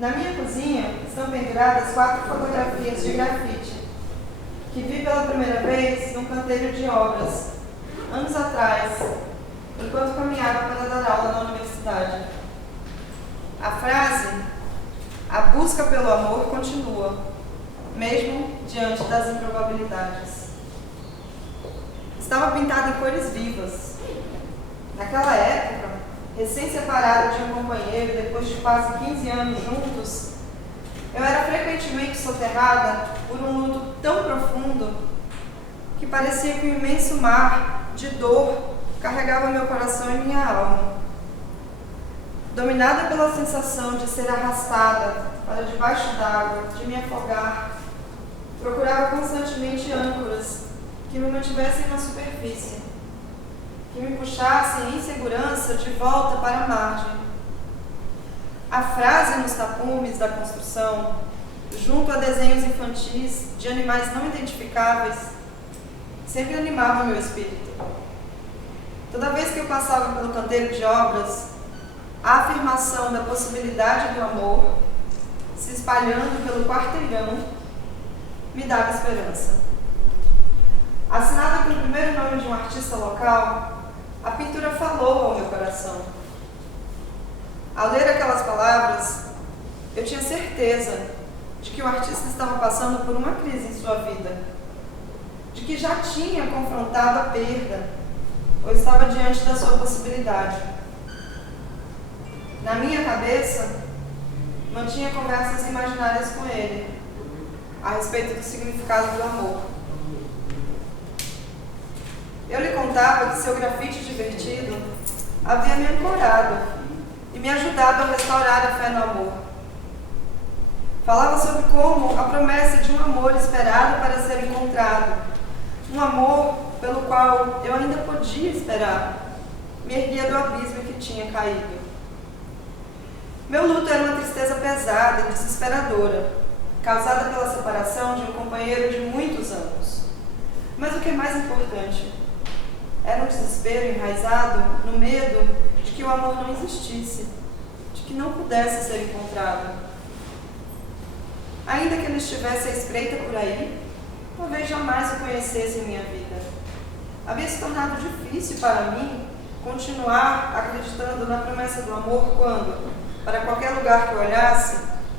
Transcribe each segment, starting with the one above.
Na minha cozinha estão penduradas 4 fotografias de grafite, que vi pela primeira vez num canteiro de obras, anos atrás, enquanto caminhava para dar aula na universidade. A frase, "A busca pelo amor continua, mesmo diante das improbabilidades", estava pintada em cores vivas. Naquela época, recém-separada de um companheiro depois de quase 15 anos juntos, eu era frequentemente soterrada por um luto tão profundo que parecia que um imenso mar de dor carregava meu coração e minha alma. Dominada pela sensação de ser arrastada para debaixo d'água, de me afogar, procurava constantemente âncoras que me mantivessem na superfície, que me puxassem em segurança de volta para a margem. A frase nos tapumes da construção, junto a desenhos infantis de animais não identificáveis, sempre animava meu espírito. Toda vez que eu passava pelo canteiro de obras, a afirmação da possibilidade do amor, se espalhando pelo quarteirão, me dava esperança. Assinada com o primeiro nome de um artista local, a pintura falou ao meu coração. Ao ler aquelas palavras, eu tinha certeza de que o artista estava passando por uma crise em sua vida, de que já tinha confrontado a perda, ou estava diante da sua possibilidade. Na minha cabeça, mantinha conversas imaginárias com ele, a respeito do significado do amor. Eu lhe contava que seu grafite divertido havia me ancorado e me ajudado a restaurar a fé no amor. Falava sobre como a promessa de um amor esperado para ser encontrado, um amor pelo qual eu ainda podia esperar, me erguia do abismo que tinha caído. Meu luto era uma tristeza pesada e desesperadora, causada pela separação de um companheiro de muitos anos. Mas o que é mais importante, era um desespero enraizado no medo de que o amor não existisse, de que não pudesse ser encontrado. Ainda que ele estivesse à espreita por aí, talvez jamais o conhecesse em minha vida. Havia se tornado difícil para mim continuar acreditando na promessa do amor quando, para qualquer lugar que eu olhasse,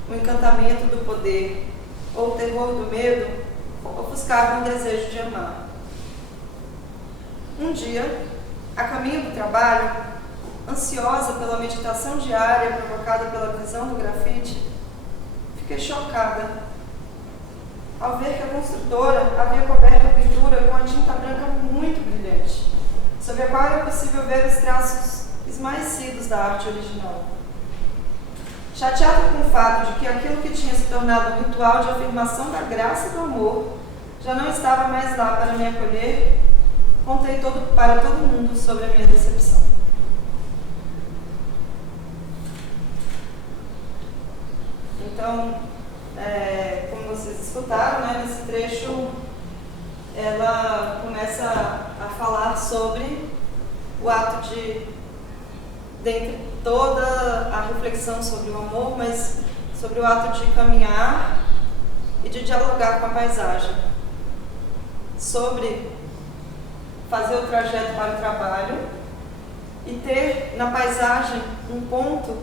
o encantamento do poder ou o terror do medo ofuscavam o desejo de amar. Um dia, a caminho do trabalho, ansiosa pela meditação diária provocada pela visão do grafite, fiquei chocada ao ver que a construtora havia coberto a pintura com a tinta branca muito brilhante, sob a qual era possível ver os traços esmaecidos da arte original. Chateada com o fato de que aquilo que tinha se tornado um ritual de afirmação da graça do amor já não estava mais lá para me acolher, contei para todo mundo sobre a minha decepção. Então, como vocês escutaram, nesse trecho, ela começa a falar sobre o ato de, dentre toda a reflexão sobre o amor, mas sobre o ato de caminhar e de dialogar com a paisagem, sobre fazer o trajeto para o trabalho e ter na paisagem um ponto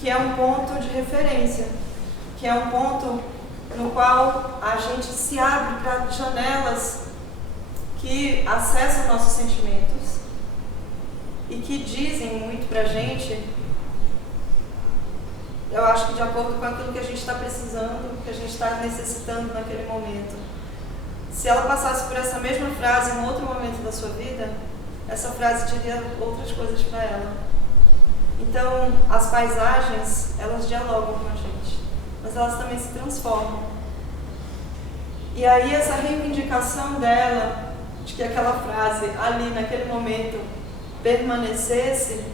que é um ponto de referência, que é um ponto no qual a gente se abre para janelas que acessam nossos sentimentos e que dizem muito para a gente, eu acho que de acordo com aquilo que a gente está precisando, que a gente está necessitando naquele momento. Se ela passasse por essa mesma frase em outro momento da sua vida, essa frase diria outras coisas para ela. Então, as paisagens, elas dialogam com a gente, mas elas também se transformam. E aí essa reivindicação dela, de que aquela frase ali, naquele momento, permanecesse,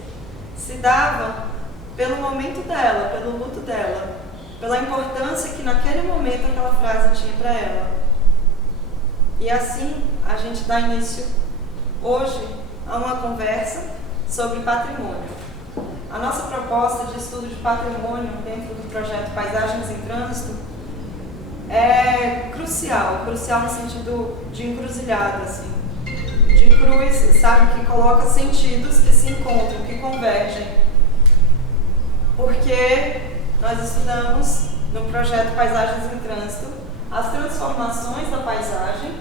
se dava pelo momento dela, pelo luto dela, pela importância que naquele momento aquela frase tinha para ela. E assim a gente dá início hoje a uma conversa sobre patrimônio. a nossa proposta de estudo de patrimônio dentro do projeto Paisagens em Trânsito é crucial no sentido de encruzilhada, assim, de cruz, sabe, que coloca sentidos que se encontram, que convergem, porque nós estudamos no projeto Paisagens em Trânsito as transformações da paisagem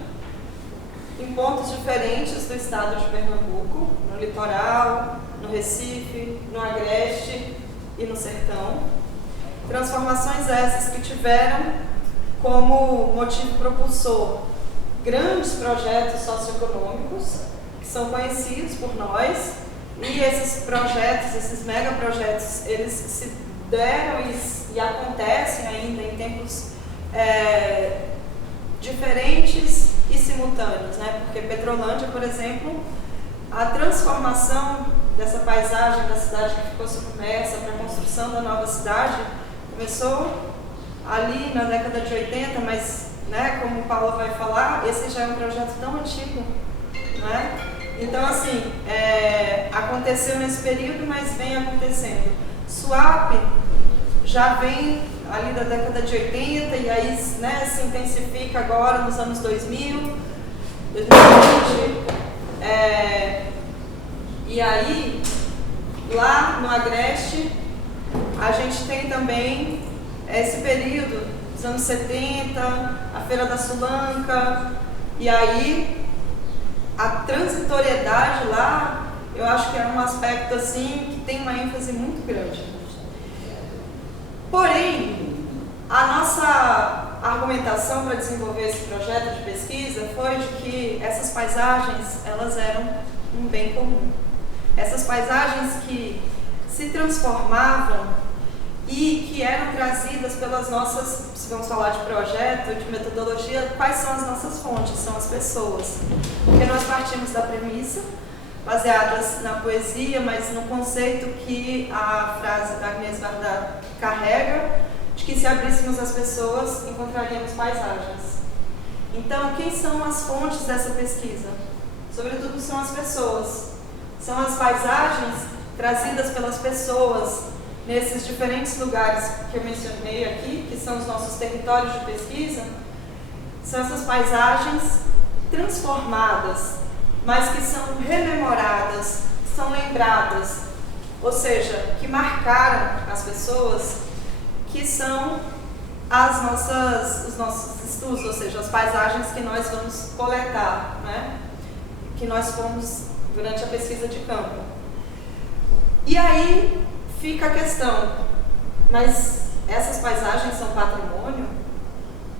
em pontos diferentes do estado de Pernambuco, no litoral, no Recife, no Agreste e no Sertão. Transformações essas que tiveram como motivo propulsor grandes projetos socioeconômicos que são conhecidos por nós, e esses projetos, esses megaprojetos, eles se deram e acontecem ainda em tempos diferentes e simultâneos, né? Porque Petrolândia, por exemplo, a transformação dessa paisagem da cidade que ficou submersa para a construção da nova cidade começou ali na década de 80, mas, né, como o Paulo vai falar, esse já é um projeto tão antigo, né? Então, assim, aconteceu nesse período, mas vem acontecendo. Suape já vem ali da década de 80 e aí, né, se intensifica agora nos anos 2000, 2020. E aí, lá no Agreste, a gente tem também esse período dos anos 70, a Feira da Sulanca, e aí a transitoriedade lá, eu acho que é um aspecto assim que tem uma ênfase muito grande. Porém, a nossa argumentação para desenvolver esse projeto de pesquisa foi de que essas paisagens, elas eram um bem comum. Essas paisagens que se transformavam e que eram trazidas pelas nossas, se vamos falar de projeto, de metodologia, quais são as nossas fontes? São as pessoas. Porque nós partimos da premissa, baseadas na poesia, mas no conceito que a frase da Agnès Varda carrega, de que se abríssemos as pessoas, encontraríamos paisagens. Então, quem são as fontes dessa pesquisa? Sobretudo são as pessoas. São as paisagens trazidas pelas pessoas nesses diferentes lugares que eu mencionei aqui, que são os nossos territórios de pesquisa. São essas paisagens transformadas, mas que são rememoradas, são lembradas, ou seja, que marcaram as pessoas, que são os nossos estudos, ou seja, as paisagens que nós vamos coletar, né? Que nós fomos durante a pesquisa de campo. E aí fica a questão, mas essas paisagens são patrimônio?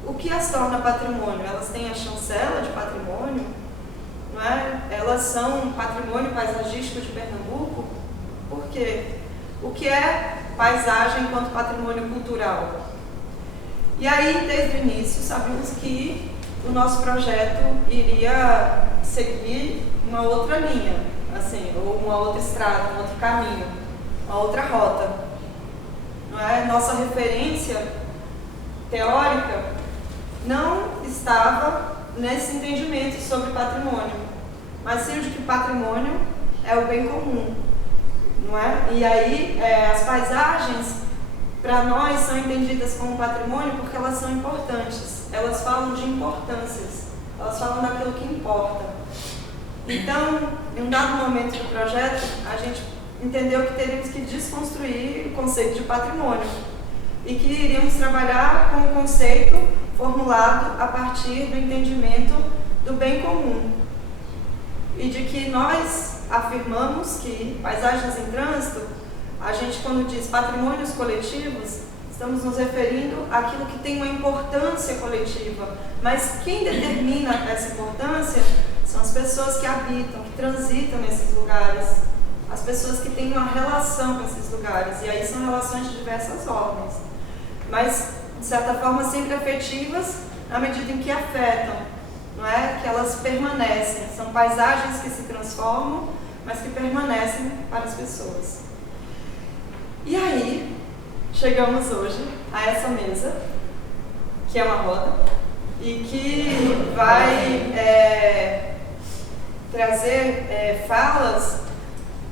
O que as torna patrimônio? Elas têm a chancela de patrimônio? Não é? Elas são um patrimônio paisagístico de Pernambuco? Por quê? O que é paisagem enquanto patrimônio cultural? E aí, desde o início, sabíamos que o nosso projeto iria seguir uma outra linha, assim, ou uma outra estrada, um outro caminho, uma outra rota. Não é? Nossa referência teórica não estava nesse entendimento sobre patrimônio, mas sim de que patrimônio é o bem comum, não é? E aí as paisagens para nós são entendidas como patrimônio porque elas são importantes, elas falam de importâncias, elas falam daquilo que importa. Então, em um dado momento do projeto, a gente entendeu que teríamos que desconstruir o conceito de patrimônio e que iríamos trabalhar com o conceito formulado a partir do entendimento do bem comum e de que nós afirmamos que paisagens em trânsito, a gente quando diz patrimônios coletivos, estamos nos referindo àquilo que tem uma importância coletiva, mas quem determina essa importância são as pessoas que habitam, que transitam nesses lugares, as pessoas que têm uma relação com esses lugares, e aí são relações de diversas ordens, mas de certa forma sempre afetivas na medida em que afetam, não é? Que elas permanecem, são paisagens que se transformam, mas que permanecem para as pessoas. E aí, chegamos hoje a essa mesa, que é uma roda, e que vai trazer falas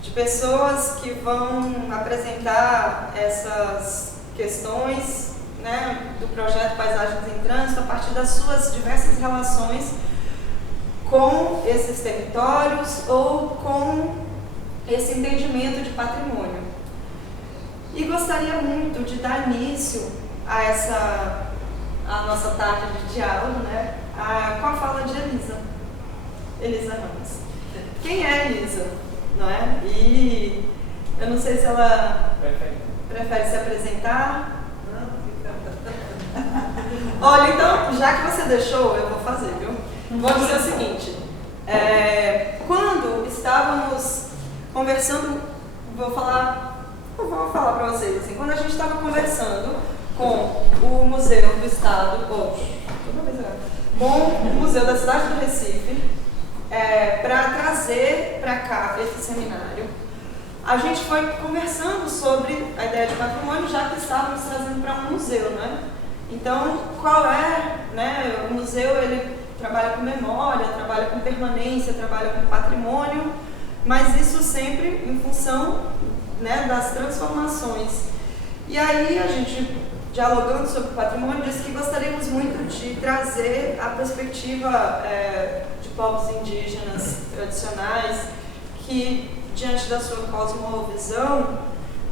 de pessoas que vão apresentar essas questões, né, do projeto Paisagens em Trânsito a partir das suas diversas relações com esses territórios ou com esse entendimento de patrimônio. E gostaria muito de dar início a nossa tarde de diálogo, né, com a fala de Elisa Ramos. Quem é Elisa? Não é? E eu não sei se ela prefere se apresentar. Olha, então, já que você deixou, eu vou fazer, viu? Vou dizer o seguinte, quando estávamos conversando, vou falar para vocês, assim, quando a gente estava conversando com o Museu do Estado, com o Museu da Cidade do Recife, para trazer para cá esse seminário, a gente foi conversando sobre a ideia de patrimônio, já que estávamos trazendo para um museu, né? Então, qual é, né? O museu, ele trabalha com memória, trabalha com permanência, trabalha com patrimônio, mas isso sempre em função, né, das transformações. E aí a gente, dialogando sobre o patrimônio, disse que gostaríamos muito de trazer a perspectiva de povos indígenas tradicionais que, diante da sua cosmovisão,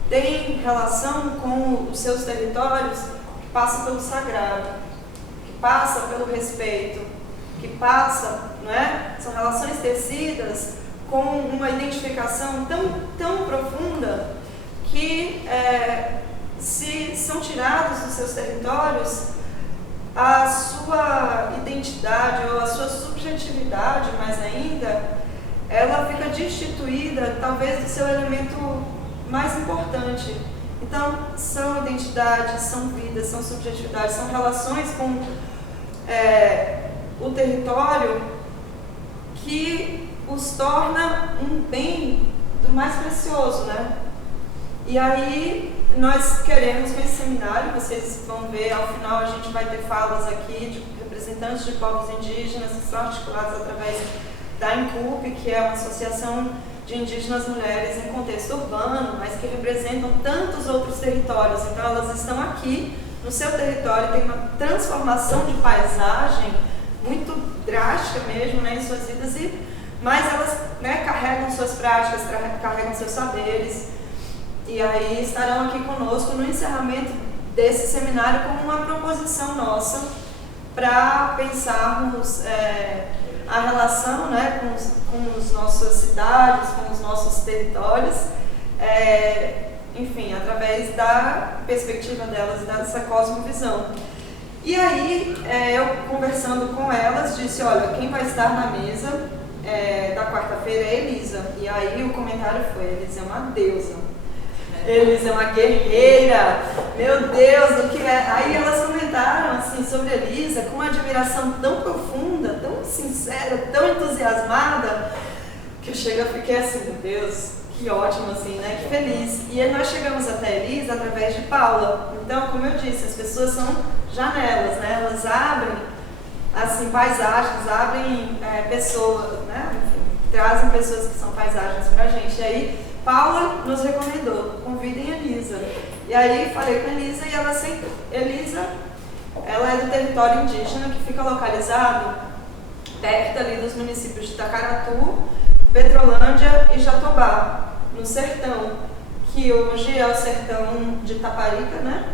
tem relação com os seus territórios que passa pelo sagrado, que passa pelo respeito, que passa, não é? São relações tecidas com uma identificação tão profunda que se são tirados dos seus territórios, a sua identidade ou a sua subjetividade, mais ainda, ela fica destituída, talvez, do seu elemento mais importante. Então, são identidades, são vidas, são subjetividades, são relações com o território que os torna um bem do mais precioso, né? E aí, nós queremos, com esse seminário, vocês vão ver, ao final a gente vai ter falas aqui de representantes de povos indígenas que são articulados através da INCUP, que é uma associação de indígenas mulheres em contexto urbano, mas que representam tantos outros territórios. Então, elas estão aqui no seu território, tem uma transformação de paisagem muito drástica mesmo, né, em suas vidas, mas elas, né, carregam suas práticas, carregam seus saberes. E aí estarão aqui conosco no encerramento desse seminário como uma proposição nossa para pensarmos a relação, né, com as nossas cidades, com os nossos territórios, enfim, através da perspectiva delas e dessa cosmovisão. E aí, eu conversando com elas, disse, olha, quem vai estar na mesa da quarta-feira é Elisa. E aí o comentário foi, Elisa é uma deusa. Elisa é uma guerreira, meu Deus, o que é? Aí elas comentaram assim sobre Elisa com uma admiração tão profunda, tão sincera, tão entusiasmada, que eu fiquei assim, meu Deus, que ótimo assim, né? Que feliz. E aí nós chegamos até Elisa através de Paula. Então, como eu disse, as pessoas são janelas, né? Elas abrem assim paisagens, abrem pessoas, né? Enfim, trazem pessoas que são paisagens pra gente. E aí Paula nos recomendou, convidem a Elisa. E aí falei com a Elisa e ela aceitou. Elisa, ela é do território indígena que fica localizado perto ali dos municípios de Tacaratu, Petrolândia e Jatobá, no sertão, que hoje é o sertão de Taparica, né?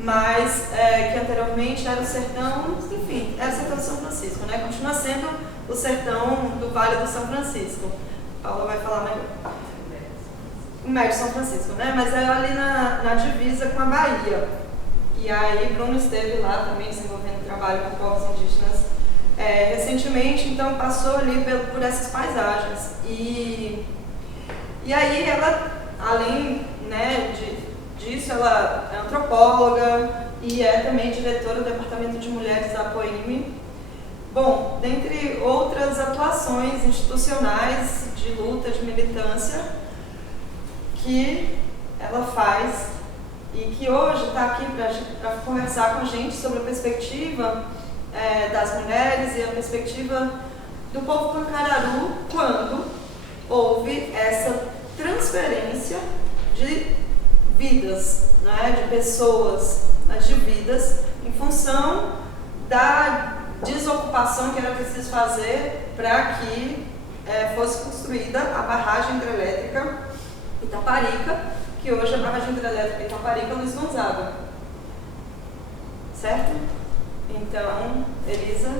Mas que anteriormente era o sertão, enfim, era o sertão de São Francisco, né? Continua sendo o sertão do Vale do São Francisco. Paula vai falar melhor. O Médio São Francisco, né? Mas é ali na divisa com a Bahia. E aí Bruno esteve lá também desenvolvendo trabalho com povos indígenas recentemente, então passou ali por essas paisagens. E aí ela, além, né, disso, ela é antropóloga e é também diretora do Departamento de Mulheres da Apoime. Bom, dentre outras atuações institucionais de luta, de militância, que ela faz e que hoje está aqui para conversar com a gente sobre a perspectiva das mulheres e a perspectiva do povo pancararu quando houve essa pessoas, mas de vidas, em função da desocupação que era preciso fazer para que fosse construída a barragem hidrelétrica Itaparica, que hoje é a barragem hidrelétrica Itaparica Luiz Gonzaga. Certo? Então, Elisa.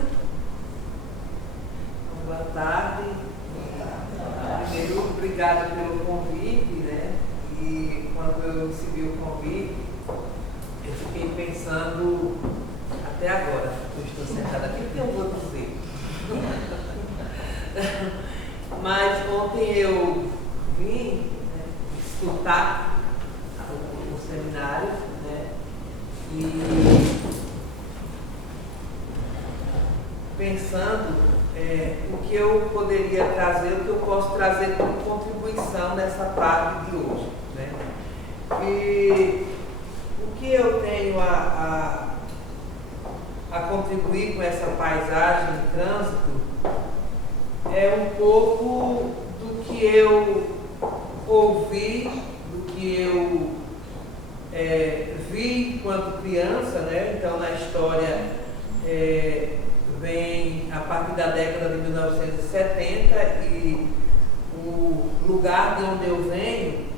Boa tarde. Primeiro, obrigada pelo convite, né? E quando eu recebi o convite, eu fiquei pensando até agora, eu estou sentada aqui, o que eu vou dizer? Mas ontem eu vim, né, escutar o seminário, né? E pensando o que eu poderia trazer, o que eu posso trazer como contribuição nessa parte de hoje, né? E o que eu tenho a contribuir com essa paisagem de trânsito é um pouco do que eu ouvi, do que eu vi enquanto criança, né? Então, na história vem a partir da década de 1970 e o lugar de onde eu venho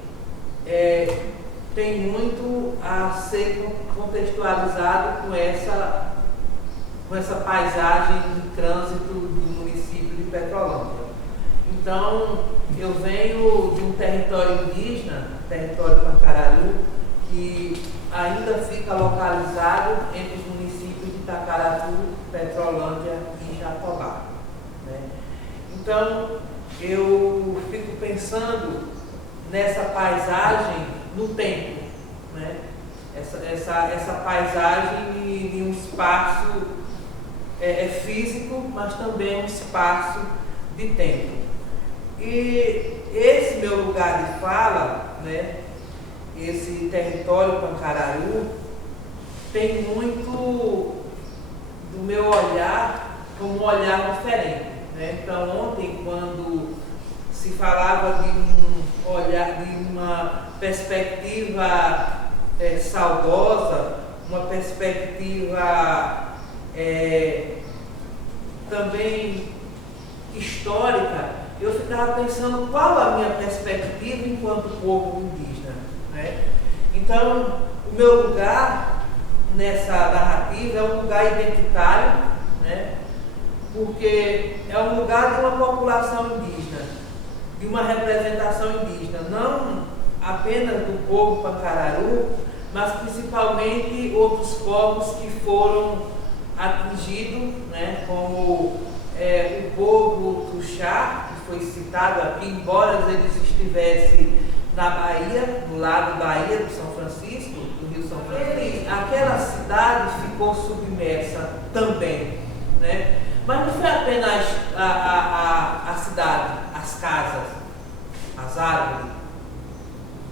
tem muito a ser contextualizado com essa paisagem de trânsito do município de Petrolândia. Então, eu venho de um território indígena, território Pancararu, que ainda fica localizado entre os municípios de Itacaratu, Petrolândia e Jatobá, né? Então, eu fico pensando nessa paisagem no tempo, né? Essa paisagem em um espaço físico, mas também um espaço de tempo. E esse meu lugar de fala, né, esse território Pancararu, tem muito do meu olhar como um olhar diferente, né? Então, ontem, quando se falava de um olhar, de uma perspectiva saudosa, uma perspectiva também histórica, eu ficava pensando qual a minha perspectiva enquanto povo indígena, né? Então, o meu lugar nessa narrativa é um lugar identitário, né? Porque é um lugar de uma população indígena, de uma representação indígena, não apenas do povo Pancararu, mas principalmente outros povos que foram atingidos, né? Como o povo Tuxá, que foi citado aqui, embora eles estivessem na Bahia, do lado da Bahia do São Francisco, do Rio São Francisco, aquela cidade ficou submersa também, né? Mas não foi apenas a cidade, as casas, as árvores,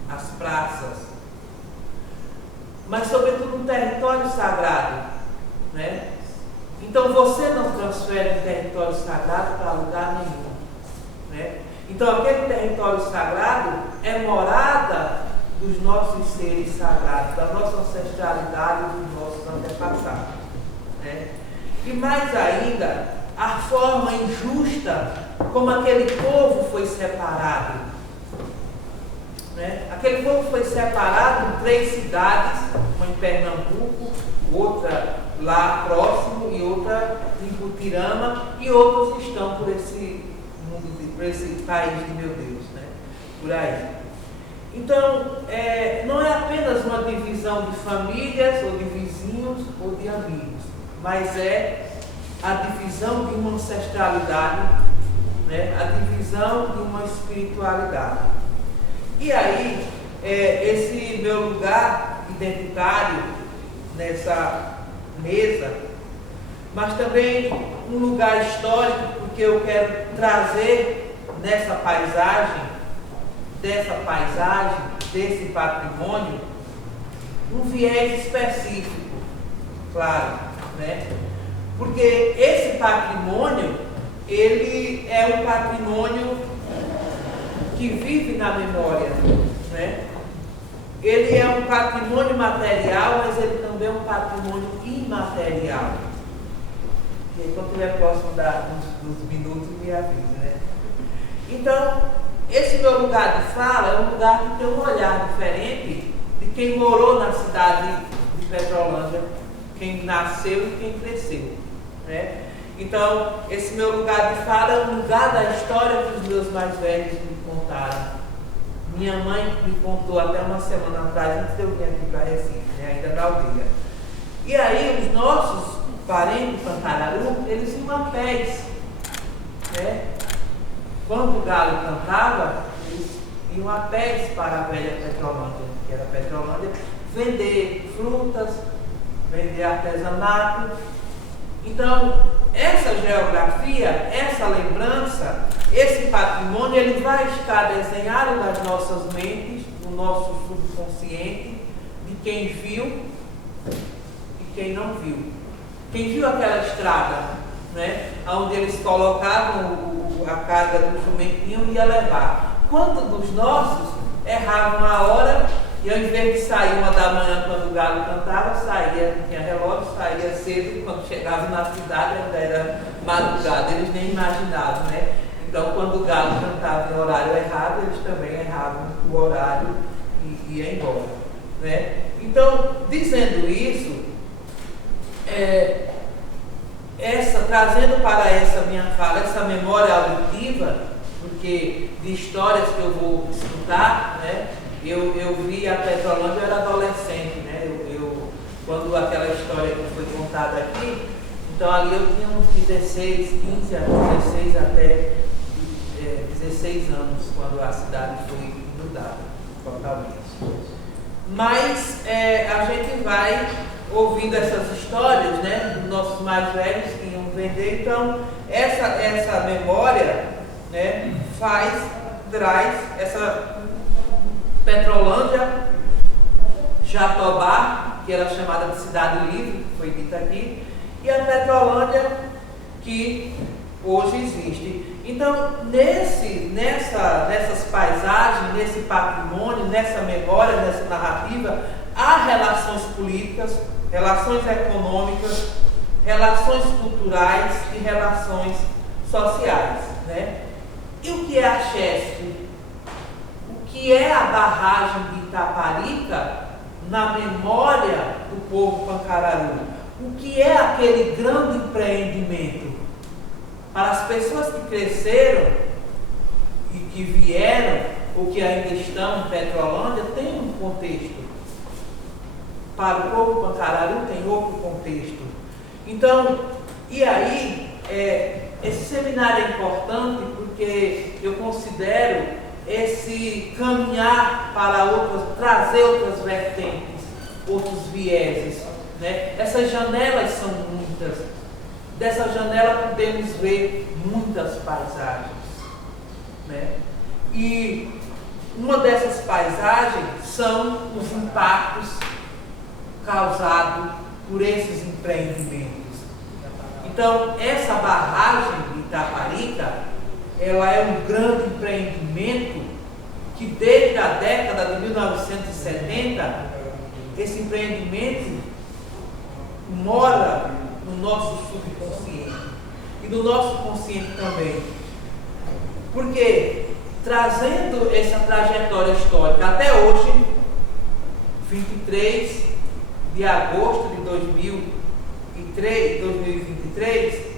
as praças, mas sobretudo um território sagrado, né? Então você não transfere um território sagrado para lugar nenhum, né? Então aquele território sagrado é morada dos nossos seres sagrados, da nossa ancestralidade, dos nossos antepassados, né? E mais ainda, a forma injusta como aquele povo foi separado, né? Aquele povo foi separado em 3 cidades, uma em Pernambuco, outra lá próximo e outra em Butirama, e outros estão por esse mundo, por esse país de meu Deus, né? Por aí. Então, não é apenas uma divisão de famílias, ou de vizinhos, ou de amigos, mas é a divisão de uma ancestralidade, né? A divisão de uma espiritualidade. E aí, esse meu lugar identitário nessa mesa, mas também um lugar histórico, porque eu quero trazer nessa paisagem, desse patrimônio, um viés específico, claro, né? Porque esse patrimônio, ele é um patrimônio que vive na memória, né? ele é um patrimônio material, mas ele também é um patrimônio imaterial. E aí, quando tiver próximo dos minutos, me avise, né? Então, esse meu lugar de fala é um lugar que tem um olhar diferente de quem morou na cidade de Petrolândia, quem nasceu e quem cresceu, né? Então, esse meu lugar de fala é um lugar da história que os meus mais velhos me contaram. Minha mãe me contou até uma semana atrás, antes de eu vir aqui para Recife, né, ainda na aldeia. E aí, os nossos parentes Pancararu, eles iam a pés, né? Quando o galo cantava, eles iam a pés para a velha Petrolândia, que era Petrolândia, vender frutas, vender artesanato. Então, essa geografia, essa lembrança, esse patrimônio, ele vai estar desenhado nas nossas mentes, no nosso subconsciente, de quem viu e quem não viu. Quem viu aquela estrada, né, onde eles colocavam a carga do jumentinho e ia levar. Quantos dos nossos erravam a hora e ao invés de sair 1 da manhã quando o galo cantava, saía, não tinha relógio, saía cedo e quando chegava na cidade ainda era madrugada, eles nem imaginavam, né? Então quando o galo cantava em horário errado, eles também erravam o horário e iam embora, né? Então, dizendo isso, trazendo para essa minha fala, essa memória auditiva, porque de histórias que eu vou escutar, né? Eu vi a Petrolândia, eu era adolescente, né? Quando aquela história que foi contada aqui, então ali eu tinha uns 16, 15 a 16 até 16 anos, quando a cidade foi inundada totalmente. Mas a gente vai ouvindo essas histórias, né, dos nossos mais velhos que iam vender. Então, essa memória, né, traz essa Petrolândia, Jatobá, que era chamada de Cidade Livre, que foi dita aqui, e a Petrolândia que hoje existe. Então, nessas paisagens, nesse patrimônio, nessa memória, nessa narrativa, há relações políticas, relações econômicas, relações culturais e relações sociais, né? E o que é a Chesf? O que é a barragem de Itaparica na memória do povo Pancararu? O que é aquele grande empreendimento? Para as pessoas que cresceram e que vieram, ou que ainda estão em Petrolândia, tem um contexto. Para o povo Pancararu tem outro contexto. Então, e aí, esse seminário é importante porque eu considero esse caminhar para trazer outras vertentes, outros vieses, né? Essas janelas são muitas. Dessa janela podemos ver muitas paisagens, né? E uma dessas paisagens são os impactos causados por esses empreendimentos. Então, essa barragem de Itaparica, ela é um grande empreendimento que desde a década de 1970, esse empreendimento mora no nosso subconsciente e no nosso consciente também. Porque trazendo essa trajetória histórica até hoje, 23 de agosto de 2023,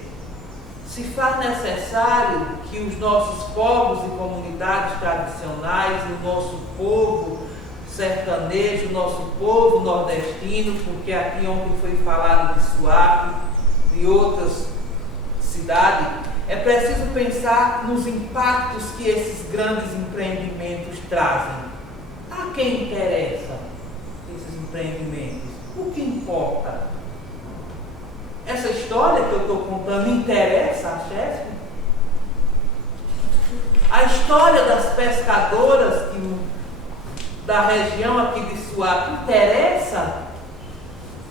se faz necessário que os nossos povos e comunidades tradicionais, o nosso povo sertanejo, o nosso povo nordestino, porque aqui ontem foi falado de Suape, de outras cidades, é preciso pensar nos impactos que esses grandes empreendimentos trazem. A quem interessa esses empreendimentos? O que importa? Essa história que eu estou contando interessa a Chesf? A história das pescadoras da região aqui de Suape interessa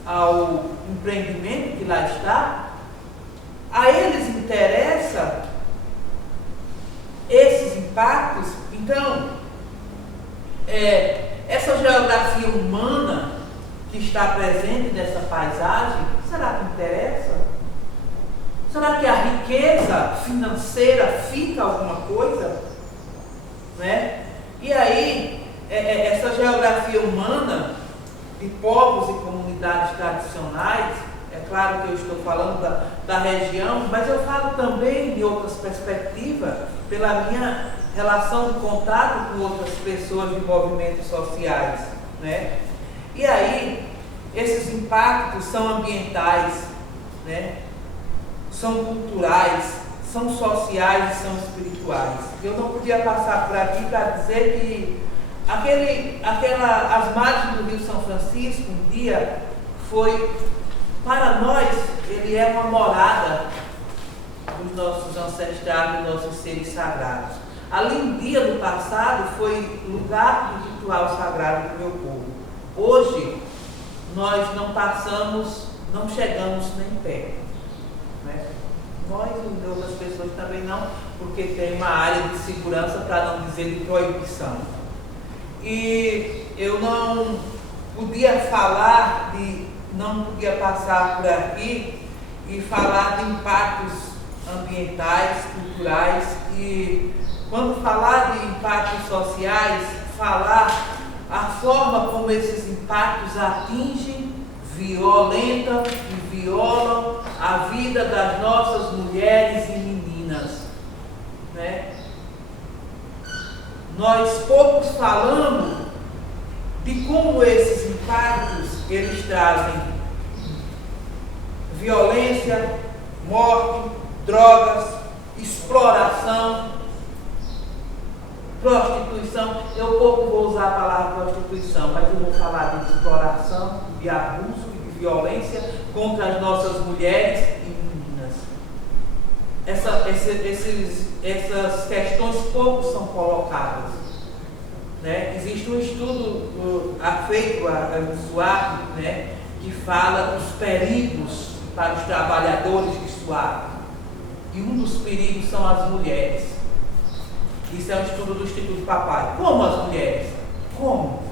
ao empreendimento que lá está? A eles interessa esses impactos? Então, essa geografia humana que está presente nessa paisagem, será que interessa? Será que a riqueza financeira fica alguma coisa? Né? E aí, essa geografia humana de povos e comunidades tradicionais, é claro que eu estou falando da região, mas eu falo também de outras perspectivas, pela minha relação de contato com outras pessoas de movimentos sociais, né? E aí, esses impactos são ambientais, né? São culturais, são sociais e são espirituais. Eu não podia passar por aqui para dizer que as margens do Rio São Francisco, um dia, foi, para nós, ele é uma morada dos nossos ancestrais, dos nossos seres sagrados. Ali, um dia do passado, foi lugar do ritual sagrado do meu povo. Hoje, nós não chegamos nem perto. Né? Nós e outras pessoas também não, porque tem uma área de segurança, para não dizer de proibição. E eu não podia passar por aqui e falar de impactos ambientais, culturais, e quando falar de impactos sociais, falar a forma como esses impactos atingem, violentam e violam a vida das nossas mulheres e meninas, né? Nós poucos falamos de como esses impactos eles trazem violência, morte, drogas, exploração, prostituição. Eu pouco vou usar a palavra prostituição, mas eu vou falar de exploração, de abuso e de violência contra as nossas mulheres e meninas. Essas questões pouco são colocadas. Né? Existe um estudo feito no SWAP, né, que fala dos perigos para os trabalhadores de SWAP. E um dos perigos são as mulheres. Isso é um estudo do Instituto Papai. Como as mulheres? Como?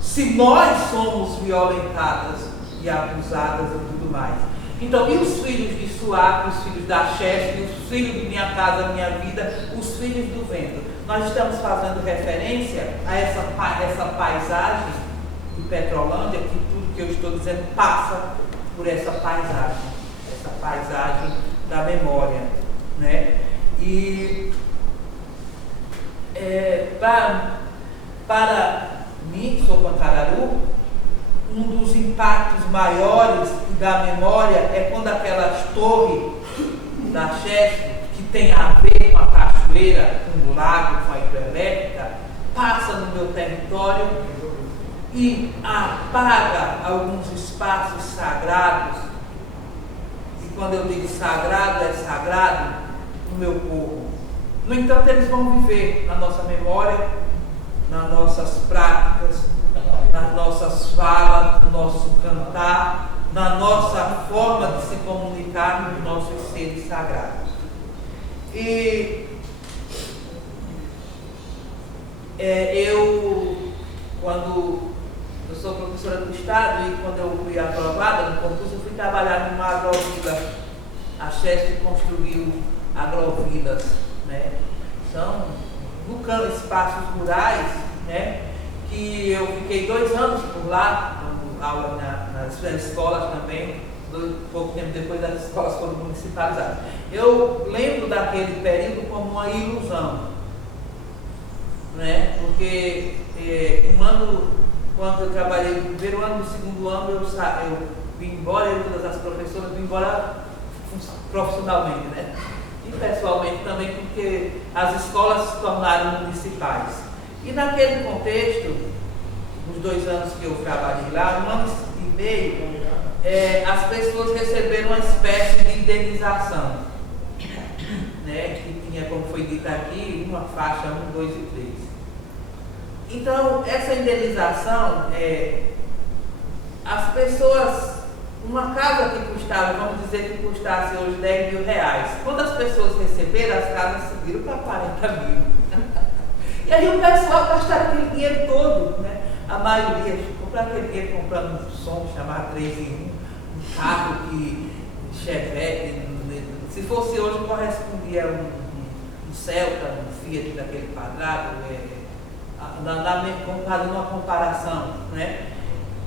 Se nós somos violentadas e abusadas e tudo mais. Então, e os filhos de SWAP, os filhos da Chesf, os filhos de Minha Casa Minha Vida, os filhos do vento? Nós estamos fazendo referência a essa paisagem de Petrolândia, que tudo que eu estou dizendo passa por essa paisagem da memória, né? E para mim, que sou Pancararu, um dos impactos maiores da memória é quando aquelas torres da Chesf, que tem a ver com a cachoeira, com o lago, com a hidrelétrica, passa no meu território e apaga alguns espaços sagrados. E quando eu digo sagrado, é sagrado no meu povo. No entanto, eles vão viver na nossa memória, nas nossas práticas, nas nossas falas, no nosso cantar, na nossa forma de se comunicar com os nossos seres sagrados. E quando eu sou professora do Estado e quando eu fui aprovada no concurso, eu fui trabalhar numa agrovila. A Chesf construiu agrovilas, né? São espaços rurais, né? Que eu fiquei 2 anos por lá, dando aula nas escolas também, pouco tempo depois as escolas foram municipalizadas. Eu lembro daquele período como uma ilusão, né? Porque um ano, quando eu trabalhei no primeiro ano, no segundo ano eu vim embora, eu e todas as professoras vim embora profissionalmente, né? E pessoalmente também, porque as escolas se tornaram municipais. E naquele contexto, nos 2 anos que eu trabalhei lá, 1 ano e meio, as pessoas receberam uma espécie de indenização, né? Que tinha, como foi dito aqui, uma faixa 1, 2 e 3. Então, essa indenização, as pessoas, uma casa que custava, vamos dizer que custasse hoje 10 mil reais, quando as pessoas receberam, as casas subiram para 40 mil. E aí o pessoal gastaram aquele dinheiro todo, né? a maioria, comprar aquele dinheiro comprando um som chamado 3 em 1, um carro que Chevette, se fosse hoje correspondia a um Celta, um Fiat daquele quadrado, fazendo uma comparação, né?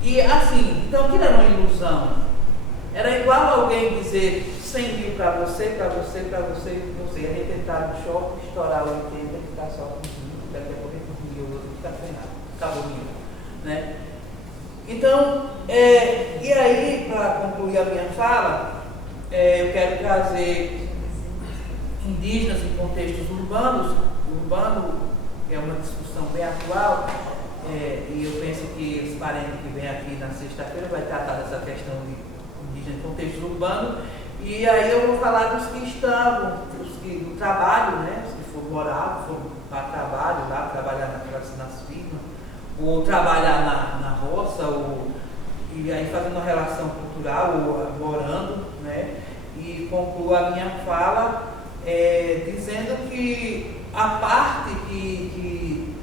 E assim, então aquilo era uma ilusão. Era igual alguém dizer 100 mil para você, para você, para você, para você. A gente entrar no shopping, estourar o 80 e ficar só com 5, daqui a pouco com 1.000, outro ficar sem nada, acabou 1.000, né? Então, e aí, para concluir a minha fala, eu quero trazer indígenas em contextos urbanos. Urbano é uma discussão bem atual, e eu penso que os parentes que vêm aqui na sexta-feira vai tratar dessa questão de indígena em contexto urbano. E aí eu vou falar dos que estavam, do trabalho, né? Os que foram morar, foram para trabalho, lá trabalhar nas firmas, ou trabalhar na roça, e aí fazendo uma relação cultural, ou morando, né? E concluo a minha fala dizendo que a parte que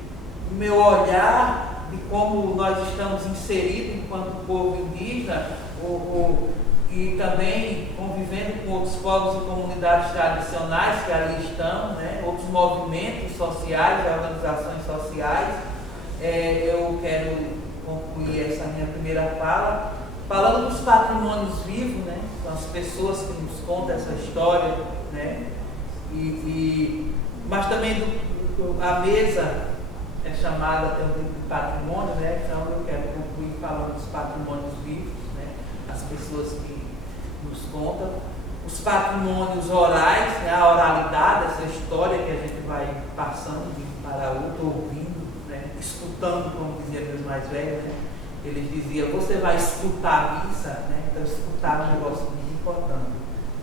o meu olhar de como nós estamos inseridos enquanto povo indígena, e também convivendo com outros povos e comunidades tradicionais que ali estão, né? Outros movimentos sociais, organizações sociais. Eu quero concluir essa minha primeira fala falando dos patrimônios vivos, né? São as pessoas que nos contam essa história, né? Mas também a mesa é chamada também de patrimônio, né? Então eu quero concluir falando dos patrimônios vivos, né? As pessoas que nos contam, os patrimônios orais, né? A oralidade, essa história que a gente vai passando de um para outro, ouvindo, né? Escutando, como diziam meus mais velhos, né? Eles diziam, você vai escutar a missa, né? Então escutar é um negócio muito importante.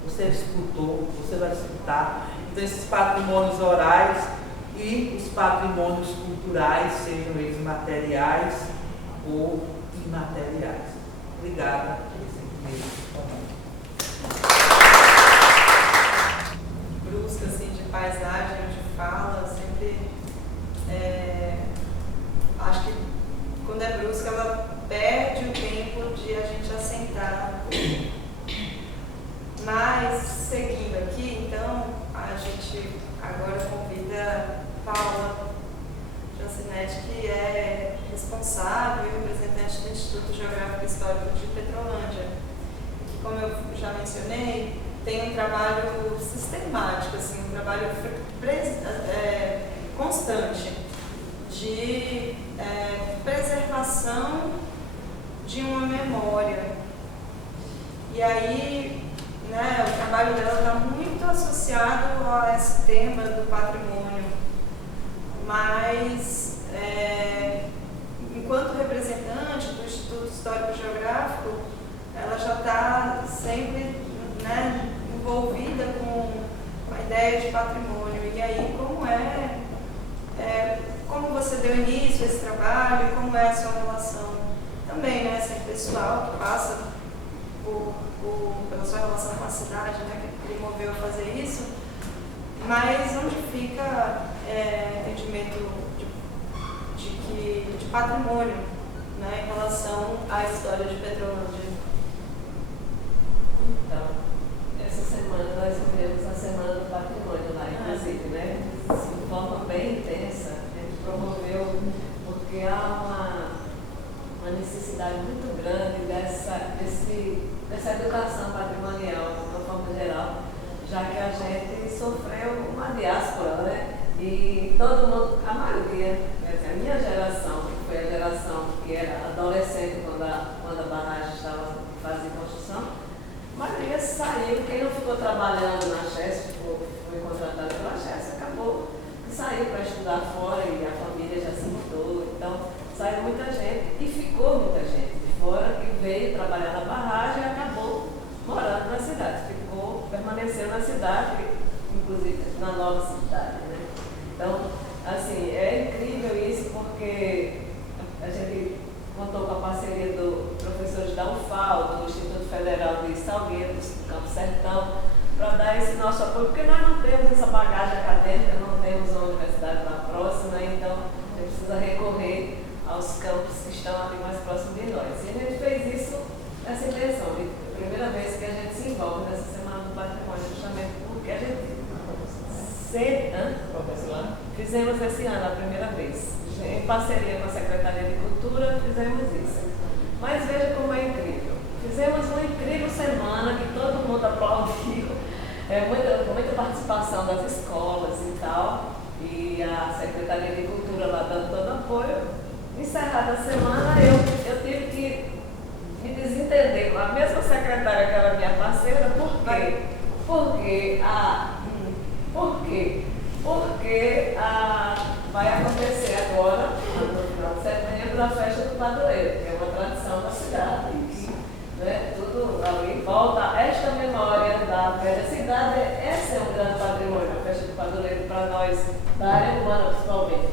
Você escutou, você vai escutar. Então esses patrimônios orais e os patrimônios culturais, sejam eles materiais ou imateriais. Obrigada por esse primeiro momento. Brusca, assim, de paisagem, de fala, sempre acho que quando é brusca ela perde o tempo de a gente assentar. Mas, seguindo aqui, então, a gente agora convida Paula Jancinete, que é responsável e representante do Instituto Geográfico e Histórico de Petrolândia, que, como eu já mencionei, tem um trabalho sistemático, assim, um trabalho constante de preservação de uma memória. E aí, né, o trabalho dela está muito associado a esse tema do patrimônio, mas enquanto representante do Instituto Histórico Geográfico, ela já está sempre, né, envolvida com a ideia de patrimônio. E aí, como você deu início a esse trabalho, como é a sua relação também, né, assim, pessoal, que passa pela sua relação com a cidade, né, que lhe moveu a fazer isso, mas onde fica entendimento de patrimônio, né, em relação à história de Petrolândia? Então, essa semana nós tivemos a Semana do Patrimônio lá, inclusive, né? De forma bem intensa, a gente promoveu, porque há uma necessidade muito grande dessa educação patrimonial, de uma forma geral, já que a gente sofreu uma diáspora, né? E todo mundo, a maioria, a minha geração, que foi a geração que era adolescente quando a barragem estava em fase de construção, a maioria saiu. Quem não ficou trabalhando na CHESP, foi contratado pela CHESP, acabou que saiu para estudar fora e a família já se mudou. Então, saiu muita gente e ficou muita gente de fora que veio trabalhar na barragem e acabou morando na cidade. Permaneceu na cidade, inclusive na nova cidade, né? Então, assim, é incrível isso porque a gente contou com a parceria do professores da UFAL, do Instituto Federal de Salgueiro, do Campo Sertão, para dar esse nosso apoio, porque nós não temos essa bagagem acadêmica, não temos uma universidade lá próxima, então a gente precisa recorrer aos campos que esse ano, a primeira vez. Em parceria com a Secretaria de Cultura, fizemos isso. Mas veja como é incrível. Fizemos uma incrível semana que todo mundo aplaudiu, muita participação das escolas e tal, e a Secretaria de Cultura lá dando todo apoio. Encerrada a semana, eu tive que me desentender com a mesma secretária que era minha parceira. Por quê? Porque vai acontecer agora, no final de setembro, a festa do padroeiro, que é uma tradição da cidade. Né? Tudo ali volta esta memória da velha cidade. Esse é um grande patrimônio, a festa do padroeiro, para nós, da área urbana principalmente,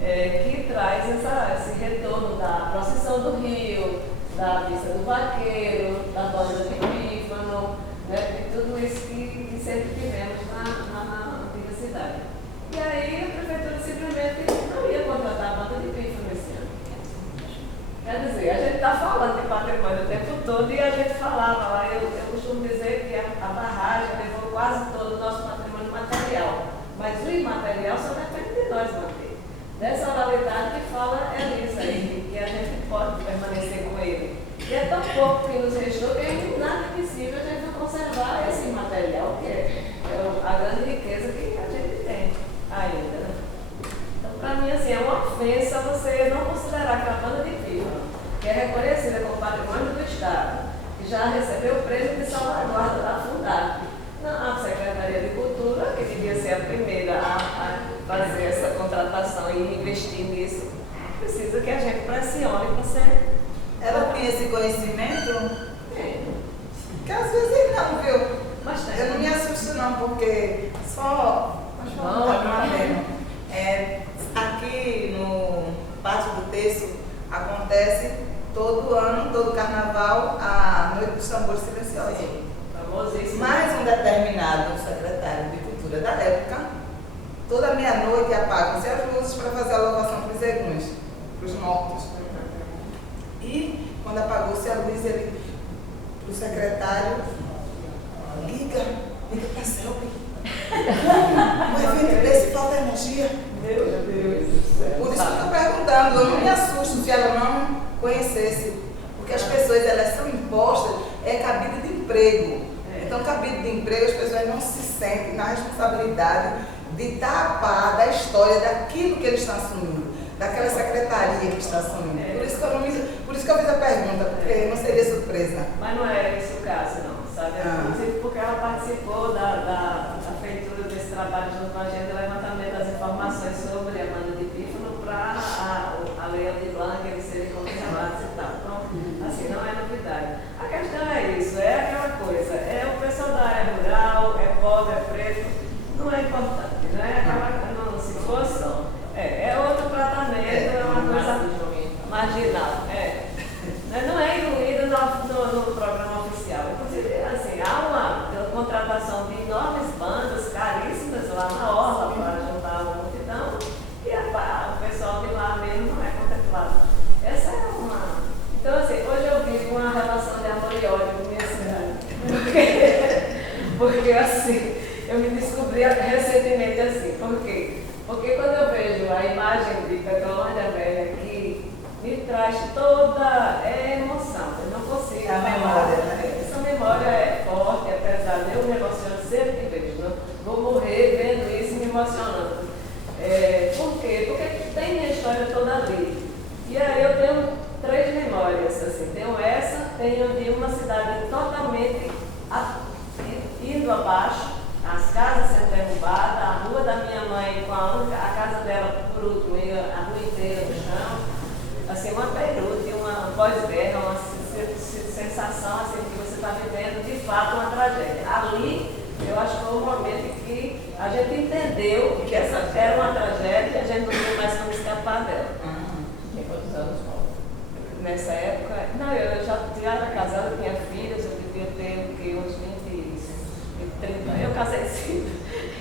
que traz esse retorno da procissão do rio, da missa do vaqueiro, da banda de pífano, né? De tudo isso que sempre tivemos na antiga cidade. E aí a prefeitura simplesmente não ia contratar a banda de pífano esse ano. Quer dizer, a gente está falando de patrimônio o tempo todo e a gente falava lá, eu costumo dizer que a barragem levou quase todo o nosso patrimônio material, mas o imaterial só depende de nós manter. Dessa oralidade que fala Elisa aí, que a gente pode permanecer com ele. E é tão pouco que nos restou que é inadmissível a gente não conservar esse material, que é a grande riqueza que a gente tem ainda. Né? Então, para mim, assim, é uma ofensa você não considerar que a banda de pífano, que é reconhecida como patrimônio do Estado, que já recebeu o prêmio de salvaguarda da Fundap, a Secretaria de Cultura, que devia ser a primeira a fazer essa contratação e investir nisso, precisa que a gente pressione para ser. Ela tem esse conhecimento? Tem. Que às vezes não, viu? Mas tem. Eu não me assusto não, porque só... Aqui no Pátio do Terço acontece todo ano, todo carnaval, a Noite dos Tambores Silenciosos. Mais um determinado secretário de Cultura da época, toda meia-noite apagam-se as luzes para fazer a louvação para os eguns, para os mortos. E quando apagou-se a luz, ele, para o secretário, liga para a Selby. Um evento desse falta energia. Meu Deus do céu. Por isso que eu estou perguntando, eu não me assusto se ela não conhecesse, porque as pessoas elas são impostas, é cabide de emprego. Então, cabide de emprego, as pessoas não se sentem na responsabilidade de tapar da história daquilo que eles estão assumindo, daquela secretaria que está assumindo. Por isso que eu fiz a pergunta, porque não seria surpresa. Mas não era esse o caso, não, sabe? Inclusive porque ela participou da feitura desse trabalho junto com a gente, levantamento das informações sobre a banda de pífano para a Lei Aldir Blanc, eles serem conservados e tal. Então, assim, não é novidade. A questão é isso, é aquela coisa, é o pessoal da área rural, é pobre, é preto, não é importante, não é aquela, não, se fosse, é outro tratamento, é uma coisa marginal, não é incluído no programa oficial. Inclusive, assim, há uma contratação de enormes bandas caríssimas lá na orla para juntar uma multidão e o pessoal de lá mesmo não é contemplado. Essa é uma... Então, assim, hoje eu vivo uma relação de amor e ódio com minha cidade. Porque assim, eu me descobri recentemente assim. Por quê? Porque quando eu vejo a imagem de Petrolândia Velha aqui, me traz toda emoção. Eu não consigo a memória, né? Essa memória é forte, é pesada. Eu me emociono sempre que vejo. Não? Vou morrer vendo isso e me emocionando. Por quê? Porque tem minha história toda ali. E aí eu tenho 3 memórias. Assim. Tenho de uma cidade totalmente indo abaixo, as casas sendo derrubadas, a rua da minha mãe com a casa dela por último, e a rua inteira no chão. Assim, uma Beirute, uma pós-guerra, uma sensação assim, que você está vivendo de fato uma tragédia. Ali, eu acho que foi o momento que a gente entendeu que essa era uma tragédia e a gente não tinha mais como escapar dela. Tem quantos anos, Paulo? Nessa época, não, eu já era casada, tinha filhos, eu devia ter uns 20, 30, eu casei cedo,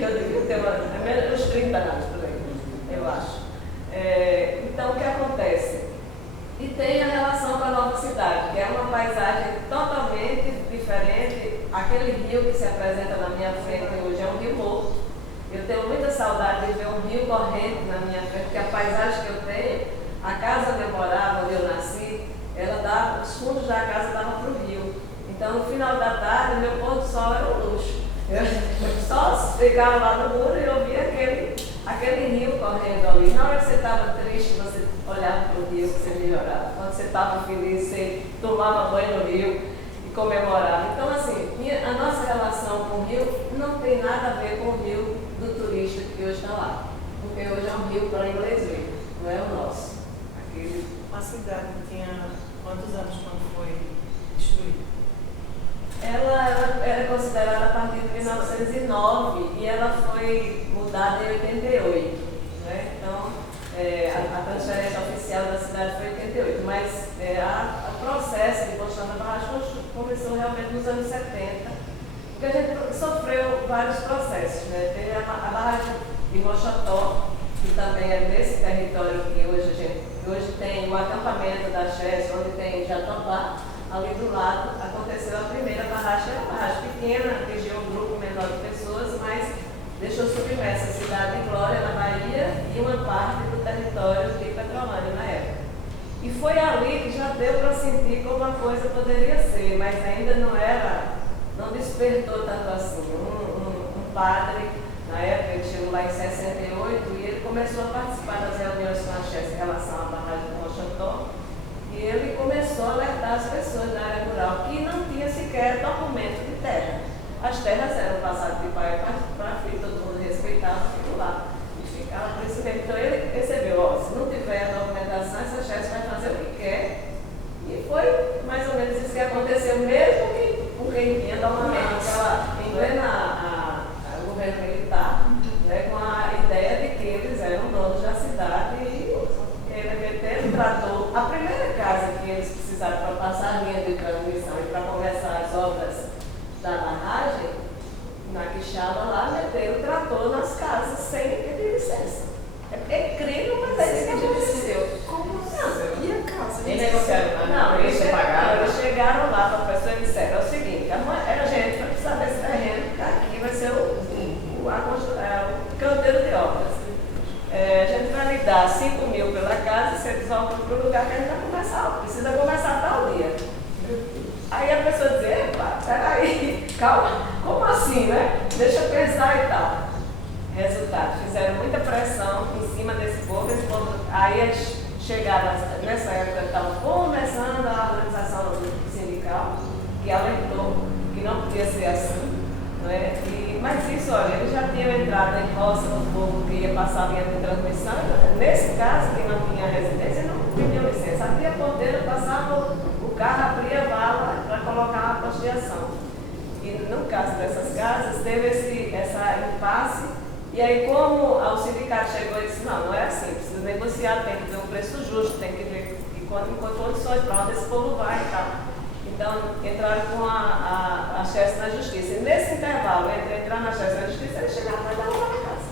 eu devia ter uns 30 anos por aí, eu acho. Então, o que acontece? E tem a relação com a nova cidade, que é uma paisagem totalmente diferente. Aquele rio que se apresenta na minha frente hoje é um rio morto. Eu tenho muita saudade de ver um rio correndo na minha frente, porque a paisagem que eu tenho, a casa onde eu morava, onde eu nasci, ela dava, os fundos da casa davam para o rio. Então, no final da tarde, meu pôr do sol era um luxo. Eu só ficava lá no muro e eu via aquele rio correndo ali. Na hora que você estava triste, você olhava para o rio, você melhorava. Quando você estava feliz, você tomava banho no rio e comemorava. Então, assim, a nossa relação com o rio não tem nada a ver com o rio do turista que hoje está lá. Porque hoje é um rio para inglês ver, não é o nosso. A cidade tinha quantos anos quando foi destruída? Ela era considerada a partir de 1909 e ela foi mudada em 88. Né? Então, a transferência oficial da cidade foi em 88, mas o processo de construção da barragem começou realmente nos anos 70, porque a gente sofreu vários processos. Né? Teve a barragem de Mochotó, que também é nesse território que hoje tem o acampamento da Chess, onde tem Jatobá. Ali do lado aconteceu a primeira barragem, era uma barragem pequena, atingiu um grupo menor de pessoas, mas deixou submersa a cidade de Glória, na Bahia, e uma parte do território de Petrolândia na época. E foi ali que já deu para sentir como a coisa poderia ser, mas ainda não despertou tanto assim. Um padre, na época, ele chegou lá em 68 e ele começou a participar das reuniões com a Chess em relação à barragem de Mochotó. E ele começou a alertar as pessoas da área rural que não tinha sequer documento de terra. As terras eram passadas de pai para filho, todo mundo respeitava aquilo lá. E ficava por isso mesmo. Então ele recebeu, se não tiver a documentação, essa chefe vai fazer o que quer. E foi mais ou menos isso que aconteceu, mesmo que com quem vinha normalmente, em plena governo militar, né, com a ideia de que eles eram donos da cidade e ele tratou a primeira casa que eles precisaram para passar a linha de transmissão e para começar as obras da barragem, na Quixaba lá, meteram o trator nas casas sem pedir licença. É incrível, mas é isso que aconteceu. Como assim? E a casa? Nem negociaram. Não, eles chegaram lá para a pessoa e disseram: é o seguinte, a gente vai precisar desse terreno, que aqui vai ser o canteiro de obras. A gente vai lhe dar 5 mil pela casa e você desocupa para o lugar que a gente vai começar. Precisa começar tal dia. Aí a pessoa dizia: epa, peraí, calma, como assim, né? Deixa eu pensar e tal. Resultado, fizeram muita pressão em cima desse povo. Aí eles chegaram, nessa época, estavam começando a organização sindical, que alertou que não podia ser assim. Não é? Mas isso, olha, eles já tinham entrado em roça no povo que ia passar a linha de transmissão. Nesse caso, quem não tinha residência não tinha licença. Abria a porteira, passava o carro, abria a vala para colocar uma postiação. E no caso dessas casas, teve essa impasse. E aí, como o sindicato chegou e disse: não é assim, precisa negociar, tem que ter um preço justo, tem que ver enquanto condições, para onde esse povo vai e tal. Então, entraram com a chefe na justiça. E nesse intervalo, entre entrar na chefe na justiça, eles chegaram para dar uma na casa.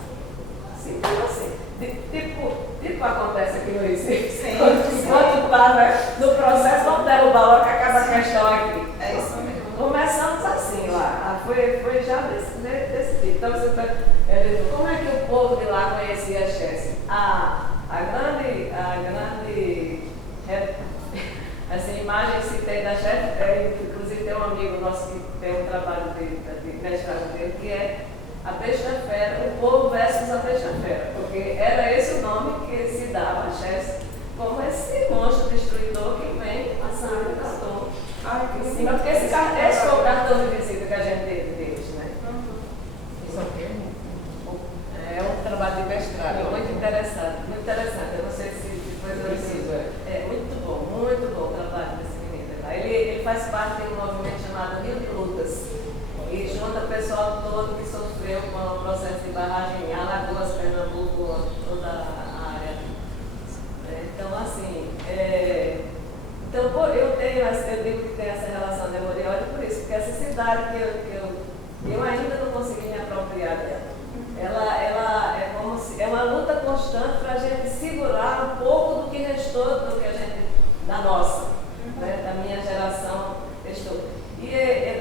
Simples assim. Tipo acontece aqui no Recife. Enquanto está no processo, vamos derrubar logo que acaba a questão aqui. É isso mesmo. Começamos assim lá. Foi já desse tipo. Então, como é que o povo de lá conhecia a chefe? A grande essa imagem que se tem da chefe, inclusive tem um amigo nosso que tem um trabalho de mestrado dele, que é a Peixe-Fera, o povo versus a Peixe-Fera, porque era esse o nome que se dava a chefe, como esse monstro destruidor que vem passando o trator em cima, porque esse foi o cartão de visita que a gente teve deles, né? Isso aqui é um trabalho de mestrado, muito interessante, eu não sei se foi preciso. É muito bom o trabalho desse menino. Ele faz parte de um movimento chamado Rio de Lutas e junta o pessoal todo que sofreu com o processo de barragem em Alagoas, Pernambuco, toda a área. Então, assim, eu digo que tem essa relação de amor e ódio por isso, porque essa cidade que eu ainda não consegui me apropriar dela. Ela é como se é uma luta constante para a gente segurar um pouco do que restou do que a gente, da nossa, né, da minha geração restou. E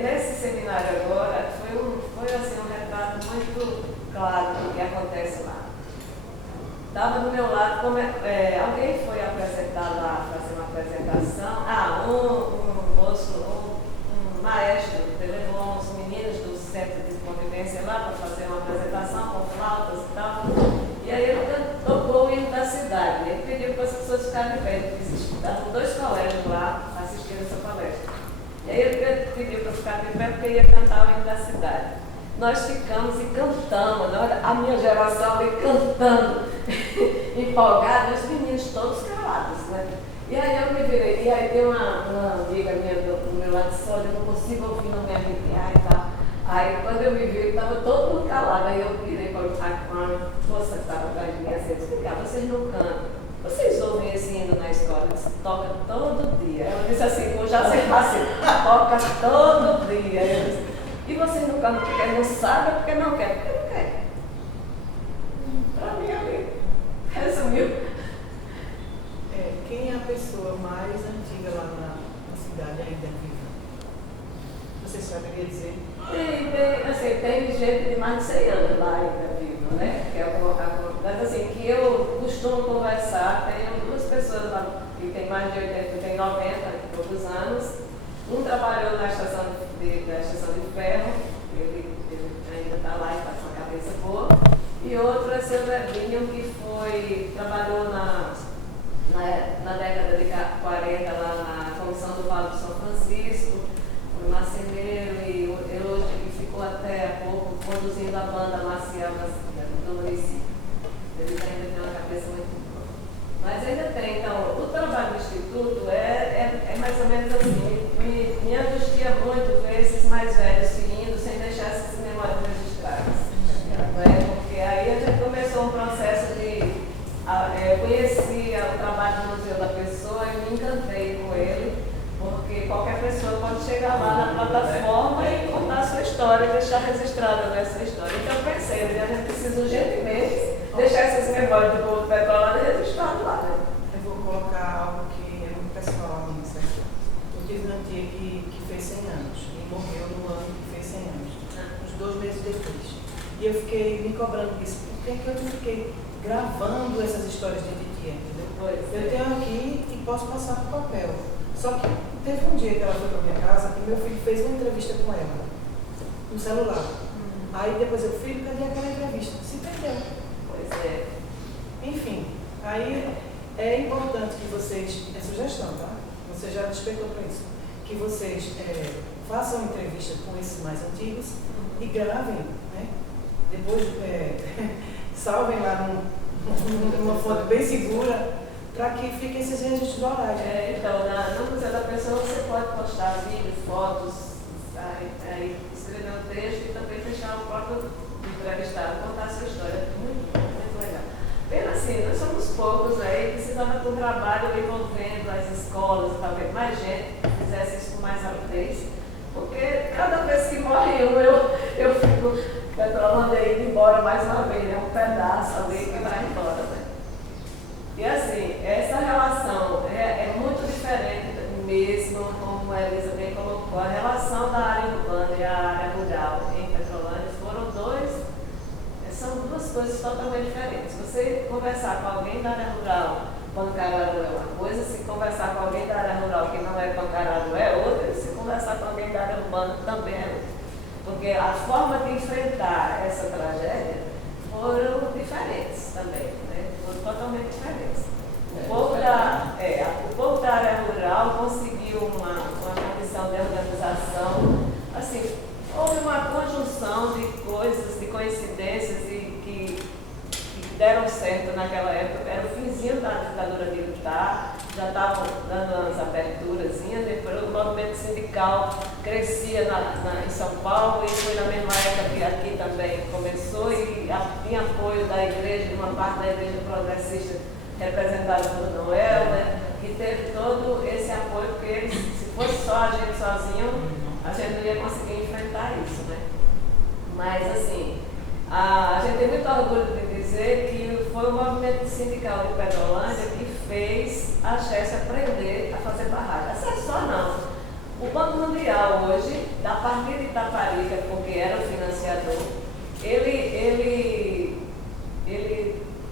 nesse seminário agora foi assim, um retrato muito claro do que alguém foi apresentar lá, fazer uma apresentação. Um moço, um maestro, levou uns meninos do centro de convivência lá para fazer uma apresentação com flautas e tal. E aí ele tocou o hino da cidade. Ele pediu para as pessoas ficarem de pé. Estavam 2 colégios lá assistindo essa palestra. E aí ele pediu para ficar de pé porque ia cantar o hino da cidade. Nós ficamos e cantamos, a minha geração ali cantando, empolgada, os meninos todos calados, né? E aí eu me virei, e aí tem uma amiga minha do meu lado disse, olha, eu não consigo ouvir, não me arrepiar e tal. Aí quando eu me vi, estava todo mundo calado, aí eu virei para uma moça que estava atrás de mim, assim, eu disse, vocês não cantam. Vocês ouvem esse hino na escola? Disse, toca todo dia. Ela disse assim, eu já sei fácil, toca todo dia. Eu disse, e vocês não cantam porque não sabem ou porque não querem? Porque não querem. Para mim, ali, resumiu. Quem é a pessoa mais antiga lá na cidade ainda viva? Você saberia dizer? Tem gente de mais de 100 anos lá ainda viva, né? Mas assim, que eu costumo conversar, tenho 2 pessoas lá que tem mais de 80, tem 90 e poucos anos. Um trabalhou na estação de ferro, ele ainda está lá e está com a cabeça boa. E outro é seu Lebinho, que trabalhou na década de 40 lá na Comissão do Vale do São Francisco, foi marceneiro e ele hoje ficou até há pouco conduzindo a banda marcial do município. Ele ainda tem uma cabeça muito boa. Mas ainda tem, então, o trabalho do Instituto é mais ou menos assim, me angustia muito ver esses mais velhos seguindo sem deixar essas memórias registradas. Porque aí a gente começou um processo de... Eu conheci o trabalho do Museu da Pessoa e me encantei com ele, porque qualquer pessoa pode chegar lá na plataforma e contar a sua história, deixar registrada essa história. Então eu pensei, a gente precisa urgentemente deixar essas memórias do povo petrolado registrado lá. Né? Eu vou colocar algo que é muito pessoal a mim, certo? Eu tive uma tia que fez 100 anos e morreu no ano que fez 100 anos, uns 2 meses depois. E eu fiquei me cobrando disso, por que eu não fiquei gravando essas histórias de titia, entendeu? Eu tenho aqui e posso passar para o papel. Só que teve um dia que ela foi para minha casa e meu filho fez uma entrevista com ela, no celular. Aí depois eu, filho, cadê aquela entrevista? Se perdeu. Pois é. Enfim, aí é importante que vocês, é sugestão, tá? Você já despertou para isso, que vocês façam entrevista com esses mais antigos e gravem, né? Depois salvem lá numa fonte bem segura para que fiquem esses registros orais. Então, no Museu da Pessoa você pode postar vídeos, fotos, aí escrever um texto e também deixar o próprio entrevistado contar a sua história. Muito bom, muito legal. Pena assim, nós somos poucos aí, precisava de um trabalho envolvendo as escolas, talvez mais gente fizesse isso com mais rapidez, porque cada vez que morre eu fico Petrolando indo embora mais uma vez, é um pedaço ali que vai embora, né? E assim, essa relação é muito diferente mesmo, como a Elisa bem colocou, a relação da área urbana e a área rural em Petrolândia são 2 coisas totalmente diferentes. Se você conversar com alguém da área rural, Pancararu é uma coisa, se conversar com alguém da área rural que não é Pancararu é outra, e se conversar com alguém da área urbana também é outra. Porque a forma de enfrentar essa tragédia foram diferentes também, né? Foram totalmente diferentes. O povo da área rural conseguiu uma condição de organização, assim, houve uma conjunção de coisas, de coincidências que deram certo naquela época. Era o finzinho da ditadura militar, já estavam dando umas aberturas, depois o movimento sindical crescia em São Paulo e foi na mesma época que aqui também começou e tinha apoio da igreja, de uma parte da igreja progressista representada por Noel, né, que teve todo esse apoio, porque se fosse só a gente sozinho, a gente não ia conseguir enfrentar isso, né? Mas assim, a gente tem muito orgulho de dizer que foi o movimento sindical de Petrolândia que fez a Xerxes aprender a fazer barragem. Essa só não. O Banco Mundial hoje, a partir de Itaparica, porque era o financiador, ele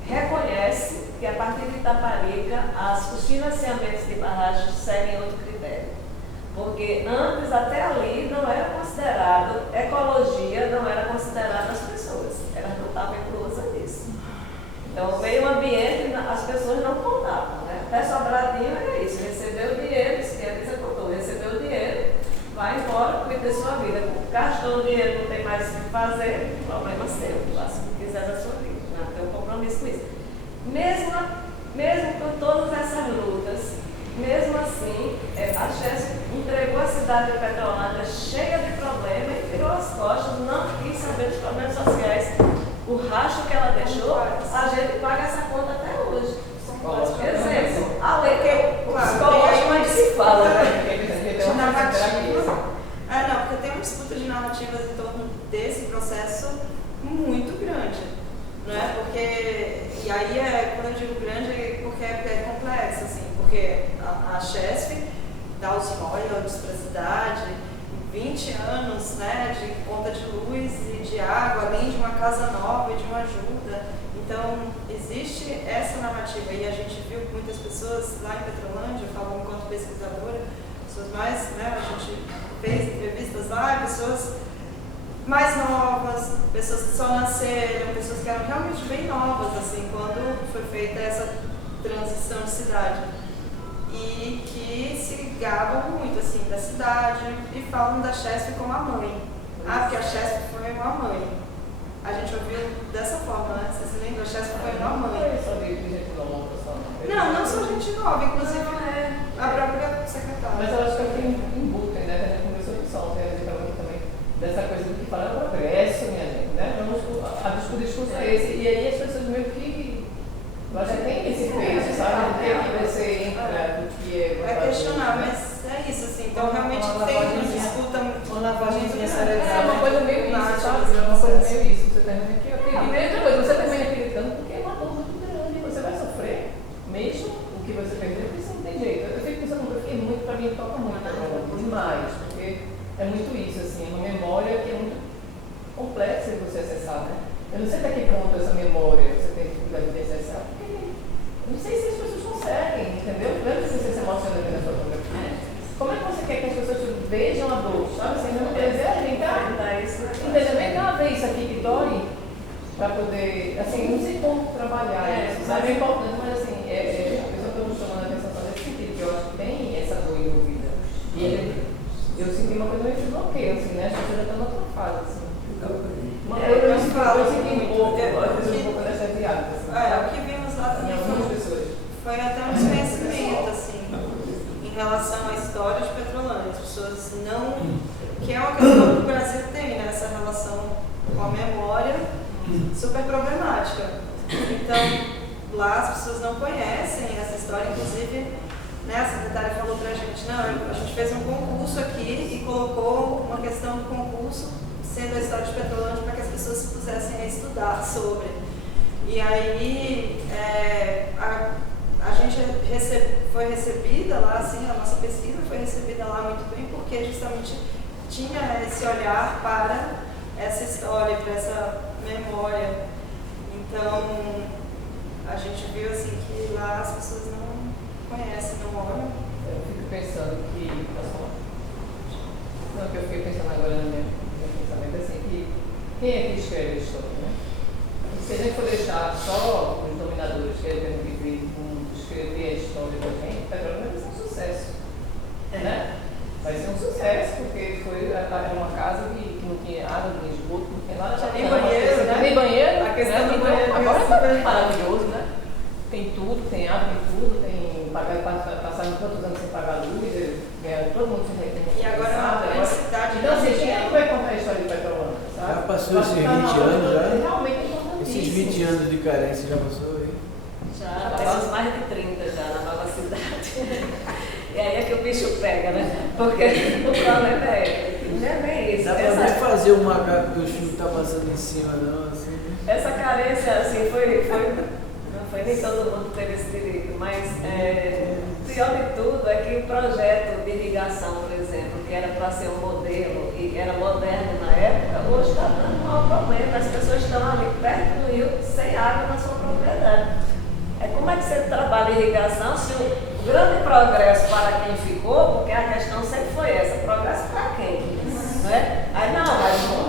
reconhece que porque a partir de Itaparica, os financiamentos de barragens seguem outro critério. Porque antes, até ali, não era considerado ecologia, não era considerado as pessoas. Elas não estavam inclusas nisso. Então, o meio ambiente, as pessoas não contavam, né? Até Sobradinho era isso, recebeu o dinheiro, isso que a Elisa contou, recebeu o dinheiro, vai embora, cuida da sua vida. Gastou o dinheiro, não tem mais o que fazer, problema seu, faça o que quiser da sua vida, não tem um compromisso com isso. Mesmo com todas essas lutas, mesmo assim, a Chesf entregou a cidade de Petrolândia cheia de problemas e virou as costas, não quis saber dos problemas sociais. O racho que ela deixou, a gente paga essa conta até hoje. Exemplo, a lei que os psicólogos mais se fala, de narrativa. Não, porque tem uma disputa de narrativas em torno desse processo muito grande. Não é? Porque, e aí quando eu digo grande, é porque é complexo, assim, porque a Chesf dá os royalties para a cidade, 20 anos, né, de conta de luz e de água, além de uma casa nova e de uma ajuda. Então, existe essa narrativa e a gente viu que muitas pessoas lá em Petrolândia, falando enquanto pesquisadora, pessoas mais, né, a gente fez entrevistas lá, pessoas mais novas, pessoas que só nasceram, pessoas que eram realmente bem novas, assim, quando foi feita essa transição de cidade. E que se gabam muito, assim, da cidade e falam da Chesf como a mãe. Porque a Chesf foi uma mãe. A gente ouviu dessa forma, né? Você se lembra? A Chesf foi uma mãe. Não só gente nova, inclusive a própria secretária. Mas eu acho que eu tenho em busca, né? A gente conversou com o Sol, né? A gente falou também dessa coisa do que fala é progresso, minha gente, né? O discurso é esse. E aí as pessoas meio que. Eu acho que tem esse peso, sabe? O que é que você entra, o que é. É questionar, mas é isso, assim. Então realmente tem uma disputa. Uma lavagem de É uma coisa meio isso, sabe? É uma coisa meio isso. Você termina aqui, ok. E outra coisa, você termina acreditando porque é uma dor muito grande. Você vai sofrer mesmo o que você perdeu, porque isso não tem jeito. Eu fico pensando, porque muito, pra mim, toca muito, demais. Porque é muito isso, assim, uma memória que é muito complexa de você acessar, né? Eu não sei até que ponto essa memória você tem dificuldade de acessar, porque eu não sei se as pessoas conseguem, entendeu? Lembra se você se emociona aqui na fotografia? Como é que você quer que as pessoas vejam a dor, sabe? Assim, não quer dizer, vem cá, vem cá ver isso aqui que dói, para poder, assim, não sei como trabalhar isso, sabe? É importante, mas assim, a pessoa está me chamando a atenção para esse sentido, que eu acho que tem essa dor envolvida. E eu senti uma coisa meio de bloqueio, assim, né? As pessoas já estão na outra fase, assim. Eu senti um pouco dessa viagem. O que vimos lá também foi até um desconhecimento, assim, em relação à história de Petrolândia. As pessoas não. Que é uma questão que o Brasil tem, né? Essa relação com a memória super problemática. Então, lá as pessoas não conhecem essa história, inclusive, né, a secretária falou pra gente, não, a gente fez um concurso aqui e colocou uma questão do concurso sendo a história de Petrolândia para que as pessoas se pusessem a estudar sobre. E aí a gente foi recebida lá, assim, a nossa pesquisa foi recebida lá muito bem, porque justamente tinha esse olhar para essa história, para essa memória. Então, a gente viu assim que lá as pessoas não conhecem, não olham. Eu fico pensando que... Não, que eu fiquei pensando agora no meu pensamento, assim, que quem é que escreve a história, né? Se a gente for deixar só os dominadores que devem viver escrever a história da gente, Petrolândia vai ser um sucesso, né? Vai ser um sucesso, porque era uma casa que não tinha água, não tinha esgoto, não tinha nada. Nem banheiro, né? Nem banheiro. A questão né? do banheiro agora é super maravilhoso, né? Tem tudo, tem água, tem tudo, tem passar quantos anos sem pagar luz, todo mundo se reclama. E agora é uma grande cidade. Então, assim, quem não vai contar a história de Petrolândia, sabe? Já passou esses 20 anos já? Realmente é importantíssimo. Esses 20 anos de carência já passou aí? Já temos mais de 30 já na nova cidade. E aí é que o bicho pega, né? Porque o problema não é bem isso. Dá pra nem fazer o macaco que o chuva tá passando em cima, não, assim. Essa carência, assim, não foi nem todo mundo teve esse direito, mas pior de tudo é que o projeto de irrigação, por exemplo, que era para ser um modelo e era moderno na época, hoje está dando um mau problema. As pessoas estão ali perto do rio sem água na sua propriedade. como é que você trabalha irrigação se o grande progresso para quem ficou, porque a questão sempre foi essa, progresso para quem? Não é? Aí não,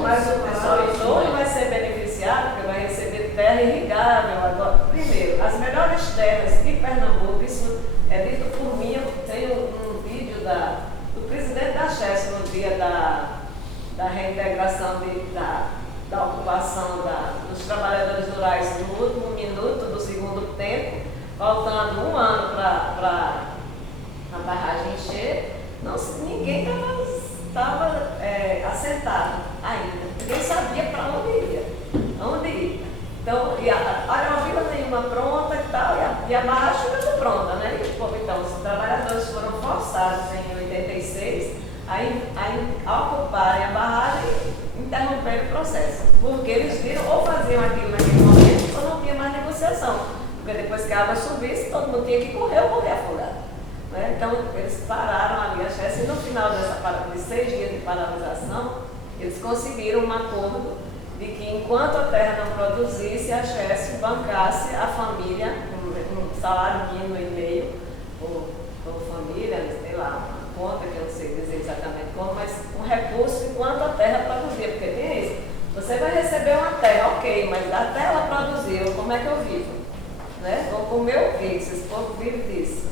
mas o pessoal idoso vai ser beneficiado, porque vai receber terra irrigável agora. Primeiro, as melhores terras de Pernambuco, isso é dito por mim, tem um vídeo do presidente da CHES no dia da reintegração da ocupação dos trabalhadores rurais no último minuto do segundo tempo, faltando um ano para a barragem encher, ninguém estava assentado ainda. Ninguém sabia para onde ir. Então, a vila nenhuma pronta e tal, e a barragem ficou pronta, né? Então, os trabalhadores foram forçados em 86 a ocuparem a barragem e interromper o processo. Porque eles viram ou faziam aquilo naquele momento ou não tinha mais negociação. Porque depois que a água subisse, todo mundo tinha que correr ou morrer afogado. Né? Então, eles pararam ali a CHES e no final de 6 dias de paralisação, eles conseguiram um acordo de que enquanto a terra não produzisse, a CHES bancasse a família um salário mínimo e meio por família, sei lá, uma conta que eu não sei dizer exatamente como, mas um recurso enquanto a terra produzia, porque tem isso. Você vai receber uma terra, ok, mas até ela produzir, como é que eu vivo? Né? Vou comer o quê? Esse povo vive disso.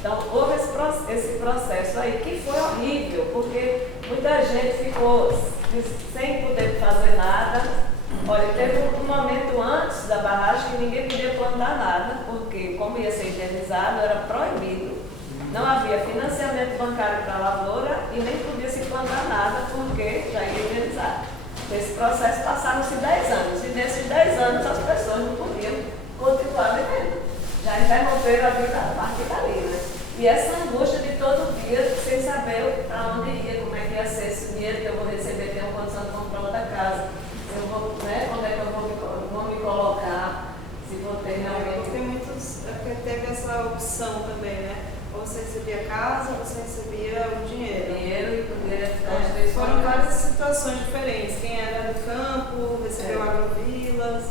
Então, houve esse processo aí que foi horrível, porque muita gente ficou sem poder fazer nada. Olha, teve um momento antes da barragem que ninguém podia plantar nada, porque como ia ser indenizado, era proibido. Não havia financiamento bancário para a lavoura e nem podia se plantar nada, porque já ia indenizar. Nesse processo passaram-se 10 anos, e nesses 10 anos as pessoas não podiam continuar vivendo. Já interromperam a vida a partir dali, né? E essa angústia de todo dia, sem saber para onde ia, como é que ia ser esse dinheiro que eu vou receber, tenho condição de comprar outra casa, se eu vou, né, onde é que eu vou me colocar, se vou ter realmente. Tem muitos, porque teve essa opção também, né? Ou você recebia casa, ou você recebia o dinheiro. E poderia foram várias situações diferentes. Quem era do campo, recebeu agrovilas.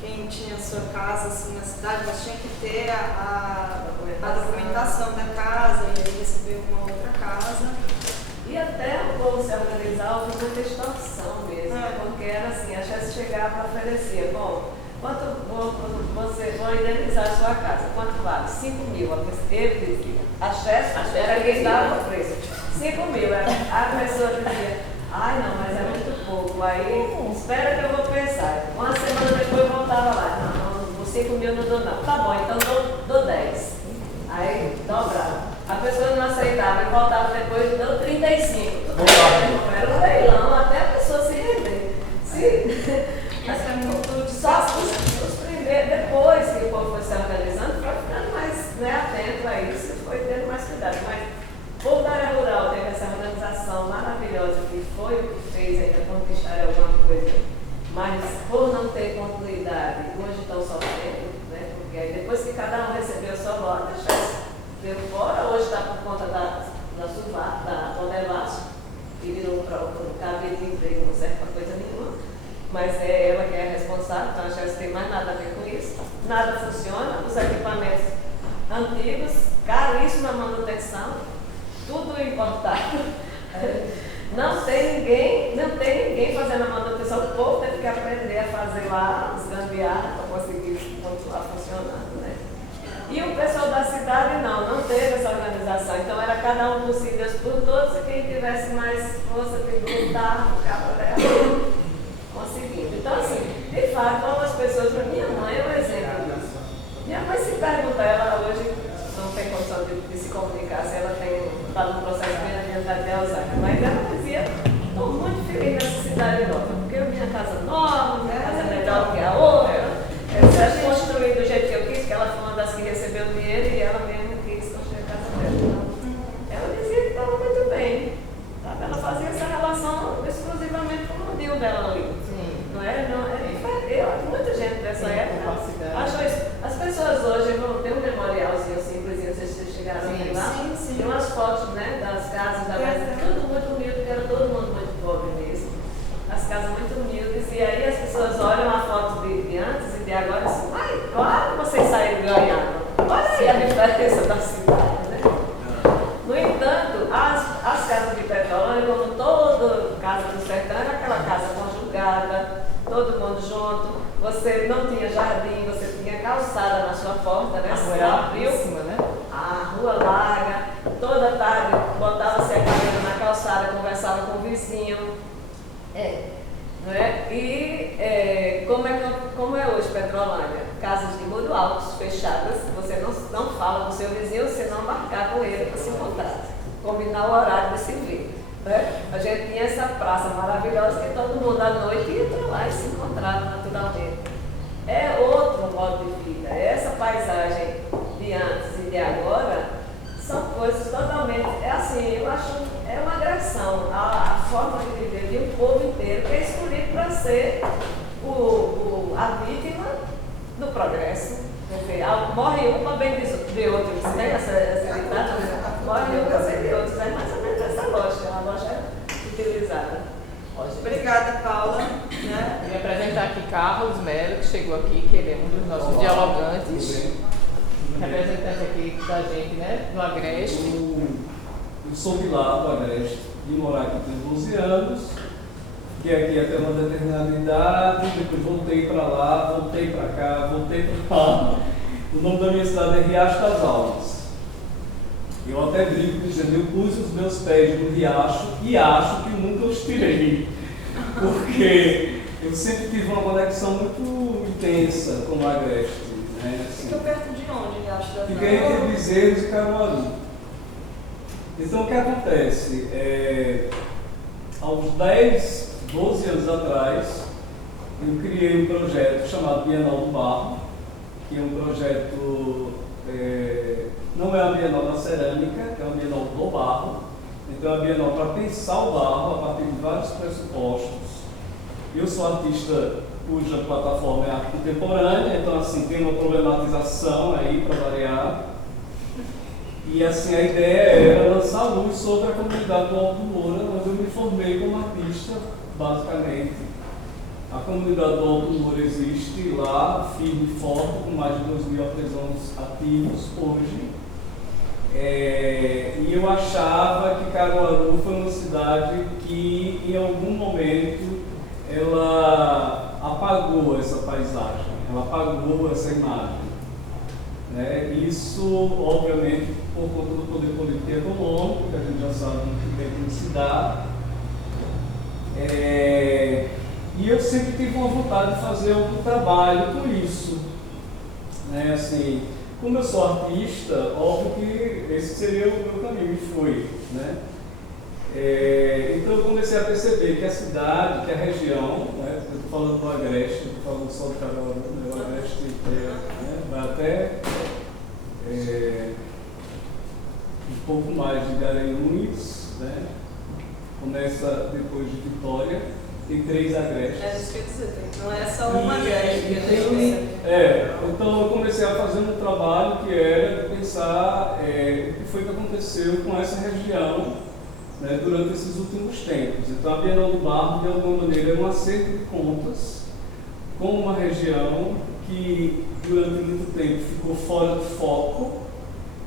Quem tinha sua casa assim, na cidade, mas tinha que ter a documentação da casa e aí receber uma outra casa. E até o povo se organizar, houve muita extorsão mesmo, porque era assim, a CHES chegava e oferecia, bom, quanto você vai indenizar a sua casa? Quanto vale? 5 mil, ele dizia. A CHES era quem dava o preço. 5 mil, a pessoa dizia, ai não, mas é muito pouco, aí espera que eu vou pensar. Uma semana depois eu voltava lá, não, os 5 mil não dou não. Tá bom, então dou 10. Aí dobrava. A pessoa não aceitava e voltava depois, deu 35. Era um leilão até a pessoa se render. Só os primeiros, depois que o povo foi se organizando, foi ficando mais atento a isso e foi tendo mais cuidado. Mas o povo da área rural teve essa organização maravilhosa que foi o que fez ainda conquistar alguma coisa, mas por não ter continuidade, hoje estão sofrendo, né? Porque aí depois que cada um recebeu sua lote, a CHES deu fora, hoje está por conta da Condevasso, que virou um cabide de emprego, não serve para coisa nenhuma, mas é ela que é responsável, então a CHES tem mais nada a ver com isso, nada funciona, os equipamentos antigos, caríssima manutenção, tudo importado. Não tem ninguém fazendo a manutenção, o povo teve que aprender a fazer lá os gambiarras para conseguir continuar funcionando, né? E o pessoal da cidade não teve essa organização, então era cada um por si, Deus por todos, e quem tivesse mais força de lutar, ficava conseguindo. Então, assim, de fato, algumas pessoas, minha mãe é um exemplo disso. Minha mãe se pergunta, ela hoje não tem condição de se comunicar, se ela está num processo bem adiantado de Alzheimer, mas ela dizia, estou muito feliz nessa cidade nova, porque eu minha casa nova, minha casa é melhor que a outra, eu construí do jeito que eu quis, que ela foi uma das que recebeu o dinheiro e ela mesmo quis construir a casa dela. Ela dizia que estava muito bem, sabe? Ela fazia essa relação exclusivamente com o mundinho dela ali. Não é? Muita gente dessa época achou isso. As pessoas hoje vão ter um memorialzinho simplesinho, vocês chegaram aqui lá. Sim. Tem umas fotos, né, das casas da casa, tudo muito humilde, porque era todo mundo muito pobre mesmo. As casas muito humildes, e aí as pessoas olham a foto de antes e de agora e dizem, ai, claro que vocês saíram ganhando. diferença da cidade, né? No entanto, as casas de Petrolândia, como toda casa do sertão, era aquela casa conjugada, todo mundo junto. Você não tinha jardim, você tinha calçada na sua porta, né? A rua Você era abriu larguíssima, né? a rua larga, toda tarde botava-se a cadeira na calçada, conversava com o vizinho. Não é? E como é hoje Petrolândia? Casas de muro altos, fechadas, você não fala com o seu vizinho se não marcar com ele para se encontrar, combinar o horário de se ver. Né? A gente tinha essa praça maravilhosa que todo mundo à noite ia para lá e se encontrava naturalmente. É outro modo de vida. Essa paisagem de antes e de agora são coisas totalmente. É assim, eu acho é uma agressão à forma de viver de um povo inteiro que é escolhido para ser a vítima do progresso. Morre um para bem de outros, né? Essa ditada, morre um para bem de outros. É mais ou menos essa lógica, é uma lógica utilizada. Obrigada, Paula. Né? Eu ia apresentar aqui Carlos Melo, que chegou aqui, que ele é um dos nossos dialogantes, representante aqui da gente, né, do Agreste. Eu sou de lá, do Agreste, vim morar aqui tem 12 anos, fiquei aqui até uma determinada idade, depois voltei para lá, voltei para cá, voltei para lá. O nome da minha cidade é Riacho das Almas. Eu até brinco dizendo, eu pus os meus pés no riacho e acho que nunca os tirei, porque eu sempre tive uma conexão muito intensa com o Agreste. Né? Assim, Fica perto de onde, Riacho das Almas? fiquei entre Bezerros e Caruaru. Então o que acontece? Há uns 10, 12 anos atrás, eu criei um projeto chamado Bienal do Barro, que é um projeto, não é a Bienal da Cerâmica, é a Bienal do Barro. Então é a Bienal para pensar o barro a partir de vários pressupostos. Eu sou artista cuja plataforma é arte contemporânea, então assim, tem uma problematização aí para variar. E assim, a ideia era lançar luz sobre a comunidade do Alto Moura, onde eu me formei como artista, basicamente. A comunidade do Alto Moura existe lá, firme e forte, com mais de 2.000 artesãos ativos hoje. E eu achava que Caruaru foi uma cidade que, em algum momento, ela apagou essa paisagem, ela apagou essa imagem. Isso, obviamente, por conta do poder político e econômico, que a gente já sabe muito bem como se dá. E eu sempre tive uma vontade de fazer algum trabalho com isso. Assim, como eu sou artista, óbvio que esse seria o meu caminho, e foi. Então eu comecei a perceber que a cidade, que a região, eu estou falando do Agreste, eu estou falando só do Caruaru, o Agreste vai até um pouco mais de Garanhuns, começa depois de Vitória, tem 3 agrestes. É isso que eu dizer, não é só uma agreste. Então eu comecei a fazer um trabalho que era de pensar o que foi que aconteceu com essa região durante esses últimos tempos. Então a Bienal do Barro, de alguma maneira, é um acerto de contas com uma região que durante muito tempo ficou fora de foco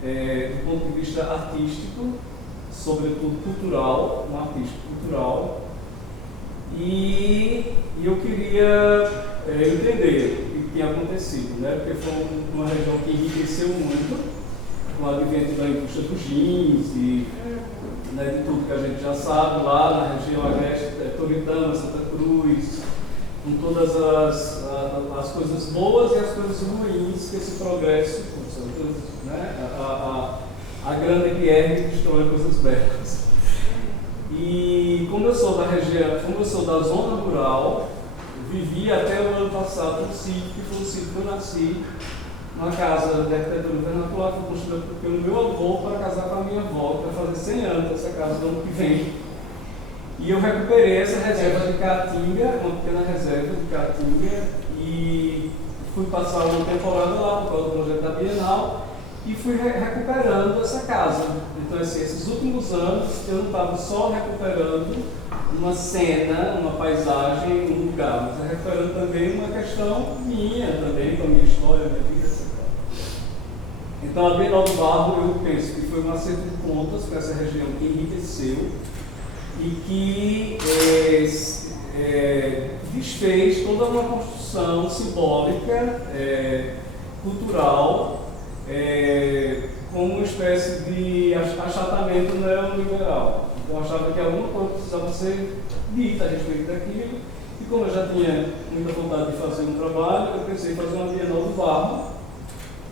do ponto de vista artístico, sobretudo cultural, um artista cultural. E eu queria entender o que tinha acontecido, porque foi uma região que enriqueceu muito com o advento da indústria dos jeans e de tudo que a gente já sabe lá na região agreste, Toritama, Santa Cruz, com todas as coisas boas e as coisas ruins que esse progresso, a grande guerra que destrói coisas belas. E como eu sou da região, como eu sou da zona rural, vivi até o ano passado um sítio, que foi o sítio que eu nasci, uma casa de arquitetura vernacular, foi construída pelo meu avô para casar com a minha avó, para fazer 100 anos essa casa do ano que vem. E eu recuperei essa reserva de Caatinga, uma pequena reserva de Caatinga, e fui passar uma temporada lá por causa do projeto da Bienal, e fui recuperando essa casa. Então, assim, esses últimos anos eu não estava só recuperando uma cena, uma paisagem, um lugar, mas recuperando também uma questão minha, também com a minha história, minha vida, etc. Então, a Bienal do Barro, eu penso que foi um acerto de contas para essa região que enriqueceu e que desfez toda uma construção simbólica, cultural, como uma espécie de achatamento neoliberal. Então, eu achava que alguma coisa precisava ser dita a respeito daquilo, e como eu já tinha muita vontade de fazer um trabalho, eu pensei em fazer uma Bienal do Barro.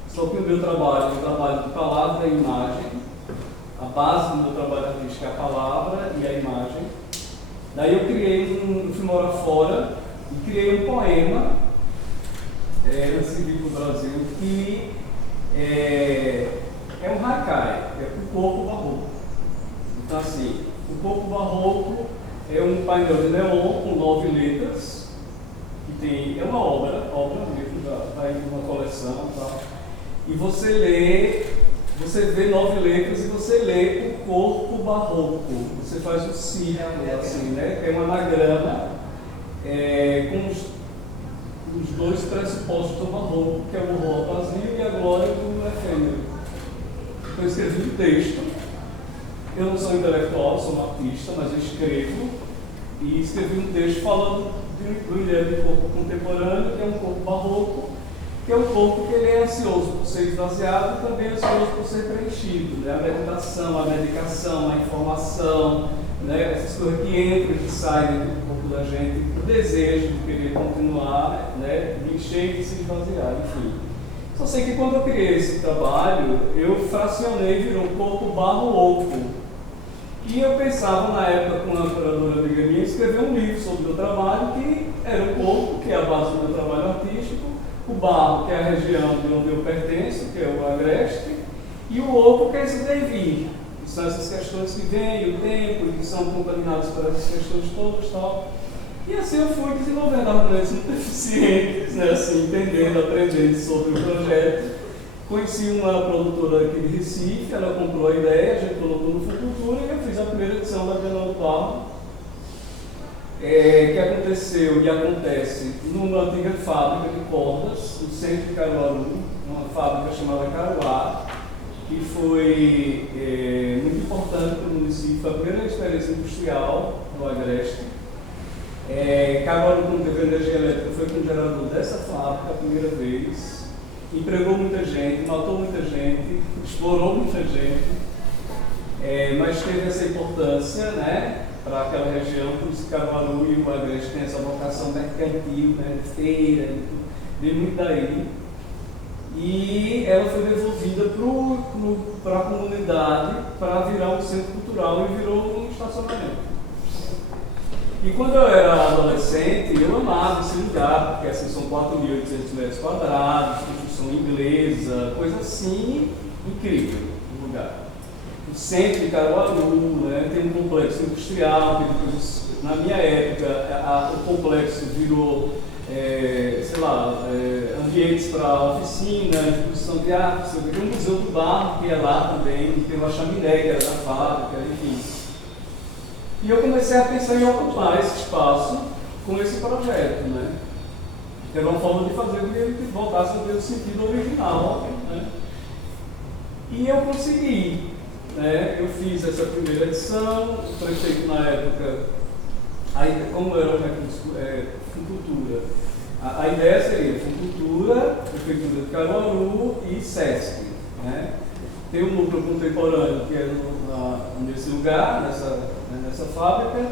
Só que o meu trabalho é um trabalho de palavra e imagem. A base do meu trabalho artístico é a palavra e a imagem. Daí eu fui morar fora e criei um poema, antes de vir para o Brasil, que é um haikai, é o corpo barroco. Então assim, o corpo barroco é um painel de neon com 9 letras, é uma obra mesmo, está aí numa coleção e tal. E você vê 9 letras e você lê o corpo barroco. Você faz um círculo, assim, né? É um anagrama com os dois pressupostos do barroco, que é o horror vazio e a glória do efêmero. Então eu escrevi um texto. Eu não sou intelectual, sou um artista, mas eu escrevo. E escrevi um texto falando do ideia de corpo contemporâneo, que é um corpo barroco, que é um corpo que ele é ansioso por ser esvaziado e também ansioso por ser preenchido, né? A meditação, a medicação, a informação, né? Essas coisas que entram e que saem do corpo da gente, o desejo de querer continuar, né? De encher e de se esvaziar, enfim. Só sei que quando eu criei esse trabalho, eu fracionei, virou um corpo barro oco. E eu pensava na época, com uma curadora amiga minha, escrever um livro sobre o meu trabalho, que era o corpo, que é a base do meu trabalho artístico, o barro, que é a região de onde eu pertenço, que é o agreste, e o oco, que é esse devir, que são essas questões que vêm, o tempo, e que são contaminadas por essas questões todas e tal. E assim eu fui desenvolvendo argumentos muito eficientes, né, assim, entendendo, aprendendo sobre o projeto. Conheci uma produtora aqui de Recife, ela comprou a ideia, a gente colocou no Fucultura e eu fiz a primeira edição da Bienal do Barro, que aconteceu e acontece numa antiga fábrica de cordas, no centro de Caruaru, uma fábrica chamada Caruá, que foi muito importante para o município, foi a primeira experiência industrial no Agreste. Caruaru, quando teve energia elétrica, foi com o gerador dessa fábrica a primeira vez, empregou muita gente, matou muita gente, explorou muita gente, mas teve essa importância, né, para aquela região, por isso que Caruaru e o Agreste têm essa vocação mercantil, né, de feira, vem muito daí. E ela foi devolvida para a comunidade para virar um centro cultural e virou um estacionamento. E quando eu era adolescente, eu amava esse lugar, porque assim, são 4.800 metros quadrados, construção inglesa, coisa assim, incrível o lugar. O centro de Caruaru, né, tem um complexo industrial, que depois, na minha época, o complexo virou, ambientes para oficina, exposição de arte, tem um museu do barro que é lá também, tem uma chaminé que era da fábrica, enfim. E eu comecei a pensar em ocupar esse espaço com esse projeto, né? Era uma forma de fazer com que ele voltasse a ter o sentido original, né? E eu consegui, né? Eu fiz essa primeira edição, o prefeito na época, como era o recurso Fucultura, a ideia seria Fucultura, Prefeitura de Caruaru e SESC, né? Tem um núcleo contemporâneo que é nesse lugar, nessa fábrica,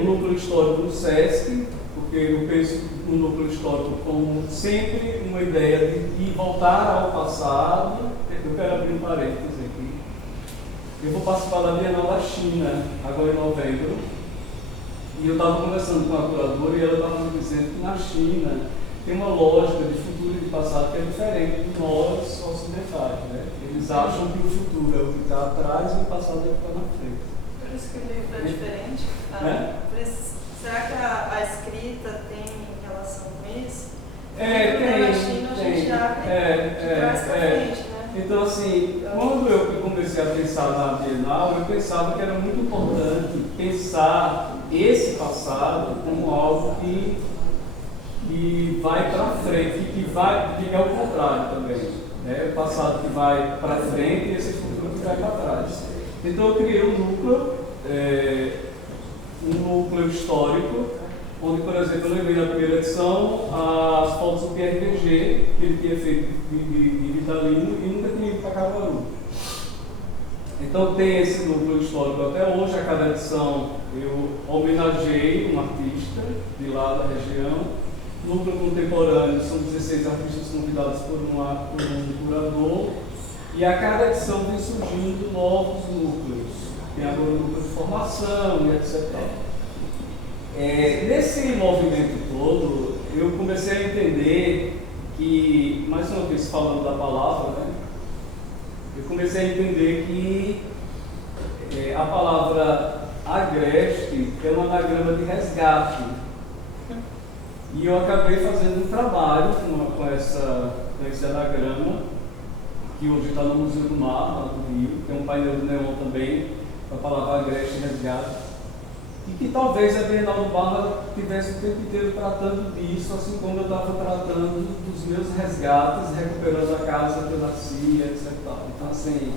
um núcleo histórico no SESC, porque eu penso no núcleo histórico como sempre uma ideia de voltar ao passado. Eu quero abrir um parênteses aqui. Eu vou participar da Bienal da China, agora em novembro, e eu estava conversando com a curadora e ela estava me dizendo que na China tem uma lógica de futuro e de passado que é diferente de nós ocidentais, né? Eles acham que o futuro é o que está atrás e o passado é o que está na frente. Por isso que o livro é diferente? Será que a escrita tem relação com isso? Na China a gente já traz pra frente, né? Então, assim, quando eu comecei a pensar na Bienal, eu pensava que era muito importante pensar esse passado como algo que vai para frente, que é o contrário também. né? O passado que vai para frente e esse futuro que vai para trás. Então eu criei um núcleo histórico, onde, por exemplo, eu levei na primeira edição as fotos do Pierre Berger, que ele tinha feito de Vitalino e nunca tinha ido para Caruaru. Então tem esse núcleo histórico até hoje. A cada edição eu homenageei um artista de lá da região. Núcleo contemporâneo são 16 artistas convidados por um curador. E a cada edição vem surgindo novos núcleos. Tem agora o núcleo de formação e etc. Nesse movimento todo, eu comecei a entender que, mais uma vez falando da palavra, né? Eu comecei a entender que a palavra agreste é um anagrama de resgate. E eu acabei fazendo um trabalho com esse anagrama, que hoje está no Museu do Mar, lá do Rio. Tem um painel de neon também, com a palavra agreste e resgate. E que talvez a Bienal do Barra tivesse o tempo inteiro tratando disso, assim como eu estava tratando dos meus resgates, recuperando a casa que eu nasci, etc. Então, assim,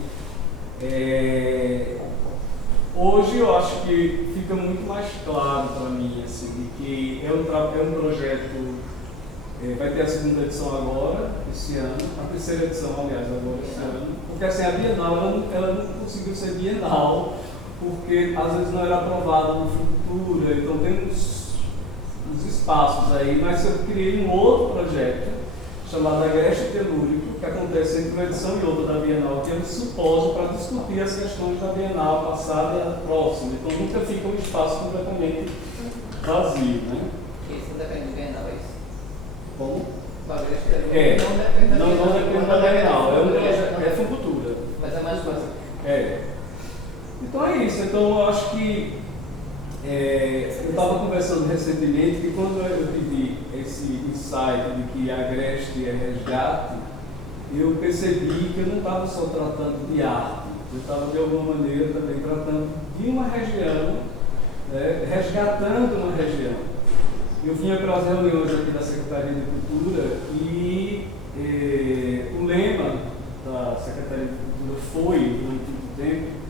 hoje eu acho que fica muito mais claro para mim, assim, que é um projeto, vai ter a segunda edição agora, esse ano, a terceira edição, aliás, agora esse ano, porque assim, a Bienal, ela não conseguiu ser Bienal, porque às vezes não era aprovada no Futura, então tem uns espaços aí, mas eu criei um outro projeto chamado Agreste Telúrico, que acontece entre uma edição e outra da Bienal, que é um simpósio para discutir as questões da Bienal passada e a próxima, então nunca fica um espaço completamente vazio, né? Isso não depende de Bienal, é isso? Como? O Agreste Telúrico não depende da Bienal, é um projeto, é Futura. Mas é mais fácil. Então é isso. Então eu acho que eu estava conversando recentemente que quando eu tive esse insight de que agreste é resgate, eu percebi que eu não estava só tratando de arte, eu estava de alguma maneira também tratando de uma região, né, resgatando uma região. Eu vinha para as reuniões aqui da Secretaria de Cultura e o lema da Secretaria de Cultura foi, durante muito tempo,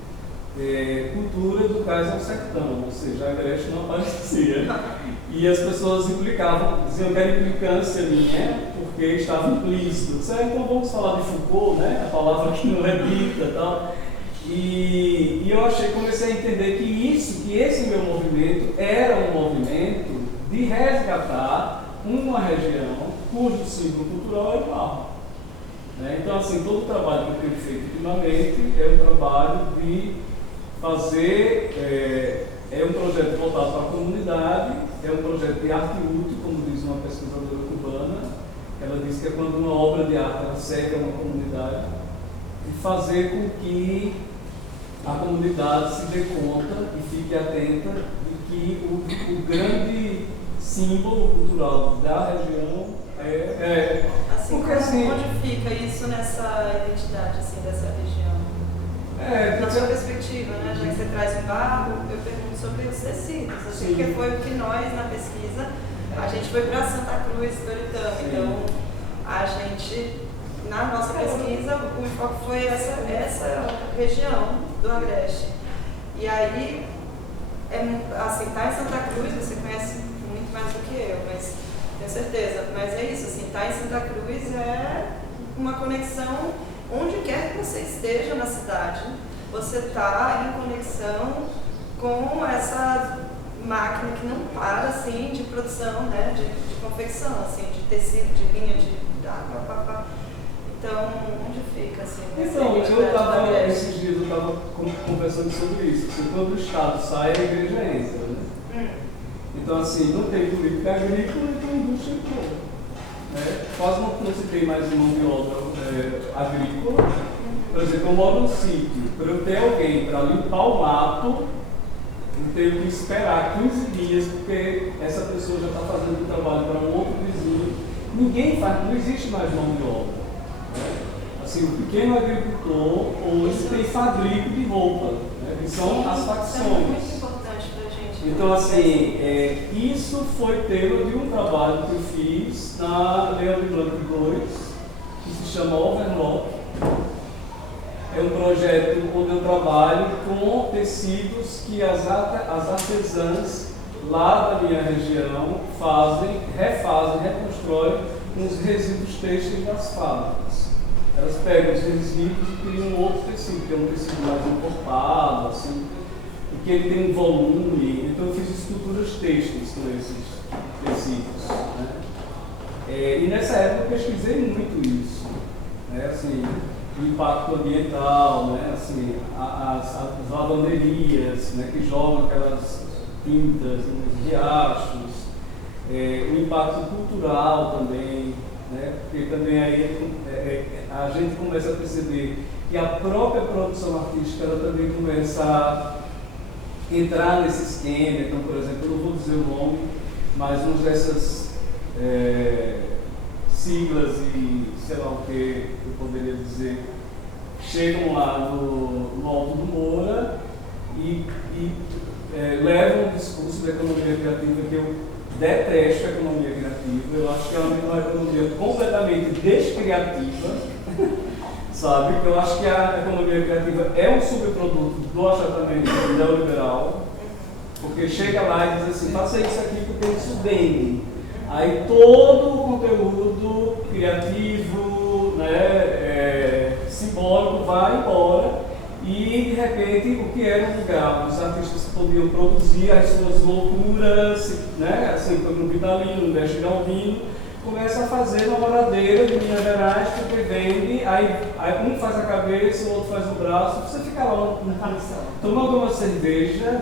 cultura do cais ao sertão, ou seja, a Agreste não aparecia. E as pessoas implicavam, diziam que era implicância minha, porque estava implícito. Então vamos falar de Foucault, né? A palavra que não é dita e tal. E eu comecei a entender que esse meu movimento era um movimento de resgatar uma região cujo símbolo cultural é o barro. Então, assim, todo o trabalho que eu tenho feito ultimamente é um trabalho de fazer, é um projeto voltado para a comunidade, é um projeto de arte útil, como diz uma pesquisadora cubana. Ela diz que é quando uma obra de arte ela segue uma comunidade, e fazer com que a comunidade se dê conta e fique atenta de que o grande símbolo cultural da região assim, porque, assim, onde fica isso nessa identidade assim, dessa região? Na sua perspectiva, né? Já que você traz um barro, eu pergunto sobre os tecidos, assim, que foi o que nós, na pesquisa, a gente foi para Santa Cruz, Toritama, então a gente, na nossa pesquisa, o enfoque foi essa região do Agreste. E aí, assim, tá em Santa Cruz, você conhece muito mais do que eu, mas tenho certeza, mas é isso, assim, tá em Santa Cruz é uma conexão. Onde quer que você esteja na cidade, você está em conexão com essa máquina que não para, assim, de produção, né, de confecção, assim, de tecido, de linha, Então, onde fica, assim, Então, esses dias eu estava conversando sobre isso, assim, quando o Estado sai, a igreja entra, né? Então, assim, não tem política agrícola e tem indústria toda. Quase não se tem mais mão de obra agrícola. Por exemplo, eu moro num sítio, para eu ter alguém para limpar o mato, eu tenho que esperar 15 dias, porque essa pessoa já está fazendo o trabalho para um outro vizinho. Ninguém faz, não existe mais mão de obra. Assim, o pequeno agricultor hoje tem fabrico de roupa, que são as facções. Isso é muito importante para a gente. Então, assim, isso foi tema de um trabalho que eu fiz na Leão de Blanco 2, que se chama Overlock. É um projeto onde eu trabalho com tecidos que as artesãs lá da minha região refazem, reconstroem com os resíduos têxteis das fábricas. Elas pegam os resíduos e criam um outro tecido, que é um tecido mais encorpado, assim, e que ele tem um volume. Então eu fiz estruturas têxteis com esses tecidos, né? E nessa época eu pesquisei muito isso, né? Assim, o impacto ambiental, né? Assim, as lavanderias, né? Que jogam aquelas tintas nos riachos, o impacto cultural também, né? Porque também aí a gente começa a perceber que a própria produção artística ela também começa a entrar nesse esquema. Então, por exemplo, eu não vou dizer o nome, mas uma dessas siglas e sei lá o que eu poderia dizer, chegam lá no Alto do Moura e levam um discurso da economia criativa que eu detesto a economia criativa. Eu acho que é uma economia completamente descriativa, sabe? Eu acho que a economia criativa é um subproduto do achatamento neoliberal, porque chega lá e diz assim, faça isso aqui porque isso vende. Aí todo o conteúdo criativo, né, simbólico vai embora e de repente o que era um lugar os artistas podiam produzir as suas loucuras, né, assim como no Vitalino, no Mestre Galvino, começa a fazer uma moradeira de Minas Gerais porque vende, aí um faz a cabeça, o outro faz o braço, você fica lá tomando uma cerveja,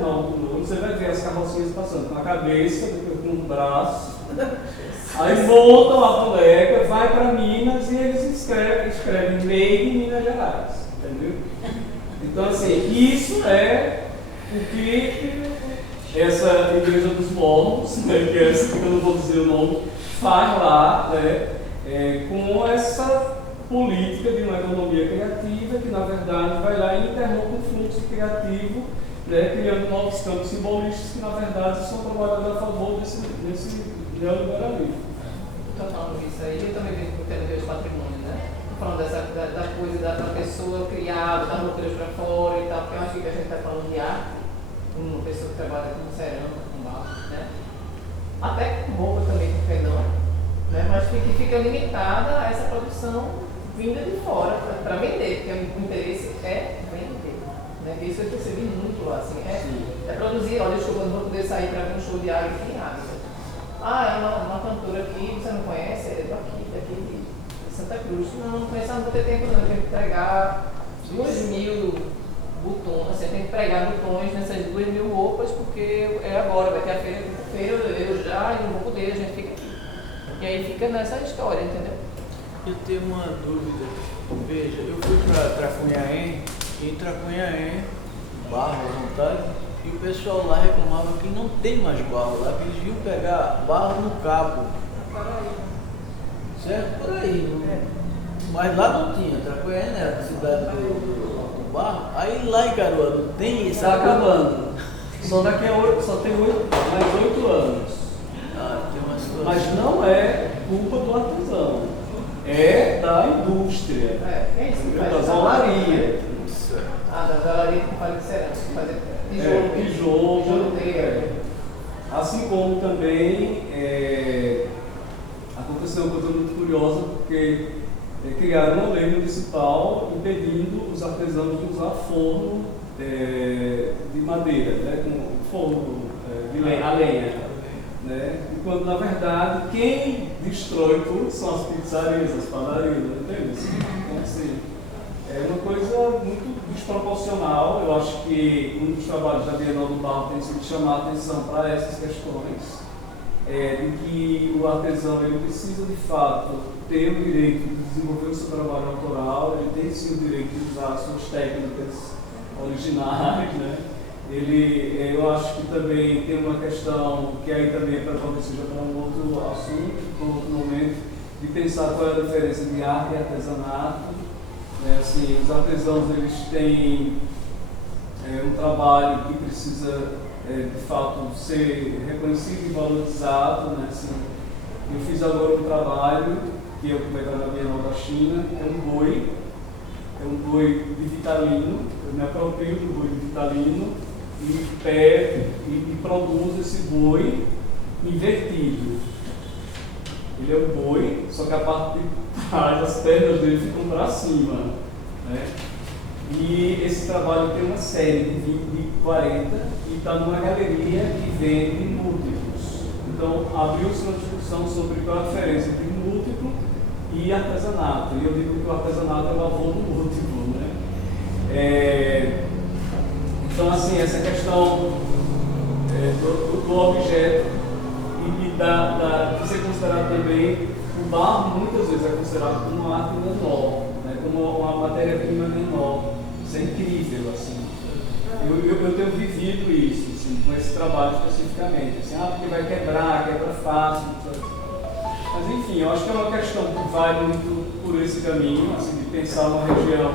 você vai ver as carrocinhas passando com a cabeça, depois com o braço, aí voltam a boneca, vai para Minas e eles escrevem Made em Minas Gerais, entendeu? Então assim, isso é o que essa Igreja dos Mormons, né, que é essa que eu não vou dizer o nome, faz lá, né, com essa política de uma economia criativa que na verdade vai lá e interrompe o fluxo criativo, né, criando novos campos simbolistas que na verdade são trabalhados a favor desse neoliberalismo. Estou falando isso aí, eu também vejo que eu quero ver os patrimônios, né? Estou falando da coisa da pessoa criada, das loucuras para fora e tal, porque eu acho que a gente está falando de arte, uma pessoa que trabalha com cerâmica, com barro, né? Até com roupa também, com fenômeno, né? Mas que fica limitada a essa produção vinda de fora para vender, porque o interesse é vender, né? Isso eu percebi muito lá, assim, é produzir, olha, eu não vou poder sair para ver um show de águia em Águia. Ah, é uma cantora aqui, você não conhece? É daqui de Santa Cruz. Não conheço, não vou ter tempo não, eu tenho que pregar 2.000 botões, assim, eu tenho que pregar botões nessas 2.000 roupas, porque é agora, vai ter a feira, eu já não vou poder, a gente fica aqui. E aí fica nessa história, entendeu? Eu tenho uma dúvida. Veja, eu fui para Tracunhaém, e em Tracunhaém, barro à vontade, e o pessoal lá reclamava que não tem mais barro lá, que eles iam pegar barro no Cabo. Certo? Por aí. Mas lá não tinha. Tracunhaém era a cidade do barro. Aí lá em Caruaru tem isso. Está acabando. Só daqui a só tem mais 8 anos. Tem uma situação. Mas não é culpa do artesão. É da indústria. É isso que Da zolaria. Da zolaria que faz de cerâmica, que faz tijolo. Assim como também aconteceu uma coisa muito curiosa, porque criaram uma lei municipal impedindo os artesãos de usar forno de madeira, né, com forno de lenha, a lenha. Né? Enquanto, na verdade, quem destrói tudo são as pizzarias, as padarias, entende? Então, assim, é uma coisa muito desproporcional. Eu acho que um dos trabalhos da Bienal do Barro tem sido chamar a atenção para essas questões, de que o artesão ele precisa, de fato, ter o direito de desenvolver o seu trabalho autoral, ele tem sim o direito de usar as suas técnicas originais, né? Eu acho que também tem uma questão, que aí também talvez seja para um outro assunto, para um outro momento, de pensar qual é a diferença de arte e artesanato. Assim, os artesãos eles têm um trabalho que precisa, de fato, ser reconhecido e valorizado. Né? Assim, eu fiz agora um trabalho que vai estar na Bienal da China, é um boi de Vitalino. Eu me aproprio do boi de Vitalino e pego e produzo esse boi invertido. Ele é um boi, só que a parte de trás, as pernas dele ficam para cima, né? E esse trabalho tem uma série de 20, de 40 e está numa galeria que vende múltiplos. Então, abriu-se uma discussão sobre qual a diferença entre múltiplo e artesanato. E eu digo que o artesanato é o avô do múltiplo, né? Então, assim, essa questão do objeto e de ser considerado também, o barro muitas vezes é considerado como uma arte menor, né? Como uma matéria-prima menor. Isso é incrível, assim. Eu tenho vivido isso, assim, com esse trabalho especificamente. Assim, porque vai quebra fácil. Mas enfim, eu acho que é uma questão que vai muito por esse caminho, assim, de pensar uma região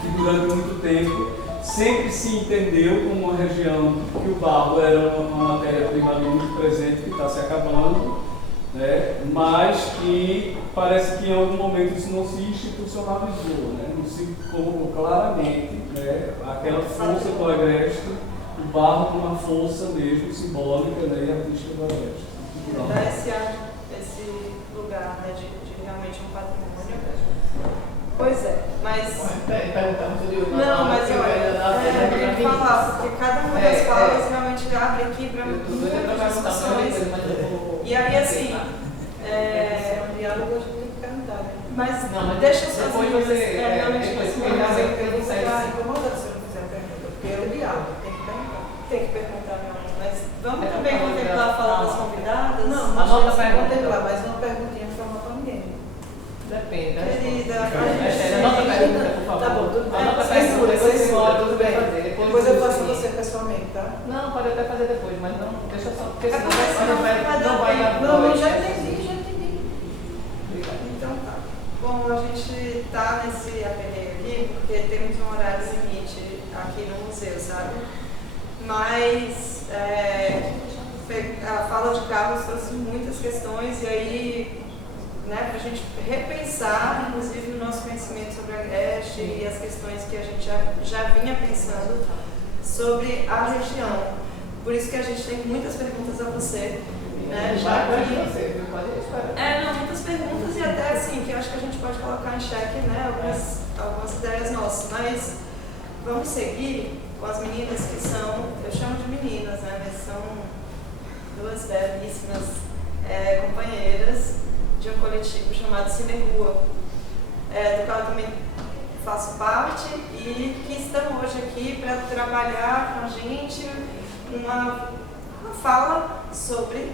que durante muito tempo sempre se entendeu como uma região que o barro era uma matéria-prima muito presente que está se acabando, né? Mas que parece que em algum momento isso não se institucionalizou, né? Não se colocou claramente, né? Aquela força do agreste, o barro com uma força mesmo simbólica, né? E artística do agreste. Dá esse lugar, né? de realmente um patrimônio. Pois é, mas... Não, mas eu tenho que falar, porque cada uma das falas realmente abre aqui para muitas discussões. E aí, assim, o diálogo a gente tem que perguntar, né? Mas deixa eu só depois você... realmente Eu vou ficar incomodada se eu não fizer a pergunta, porque é o diálogo, tem que perguntar. Tem que perguntar, realmente. Mas vamos também contemplar a fala das convidadas? Não, Anota mas a pergunta. contemplar, mas uma perguntinha não forma para ninguém. Depende, né? Querida, Anota a pergunta, por favor. Tá bom, tudo bem. Anota a pergunta, Censura, tudo bem fazer. Depois eu faço você pessoalmente, tá? Não, pode até fazer depois, mas não, deixa só, porque É senão porque senão não vai vai dar dar tempo. Não, já entendi. Então tá. Bom, a gente está nesse aperreio aqui porque temos um horário limite aqui no museu, sabe? Mas a fala de Carlos trouxe muitas questões e aí, né, para a gente repensar, inclusive, o nosso conhecimento sobre a Agreste e as questões que a gente já vinha pensando sobre a região. Por isso que a gente tem muitas perguntas a você. Né, já que... muitas perguntas e até assim, que eu acho que a gente pode colocar em xeque, né, algumas ideias nossas, mas vamos seguir com as meninas que são, eu chamo de meninas, né, mas são duas belíssimas companheiras de um coletivo chamado Cine Rua, do qual eu também faço parte e que estão hoje aqui para trabalhar com a gente uma fala sobre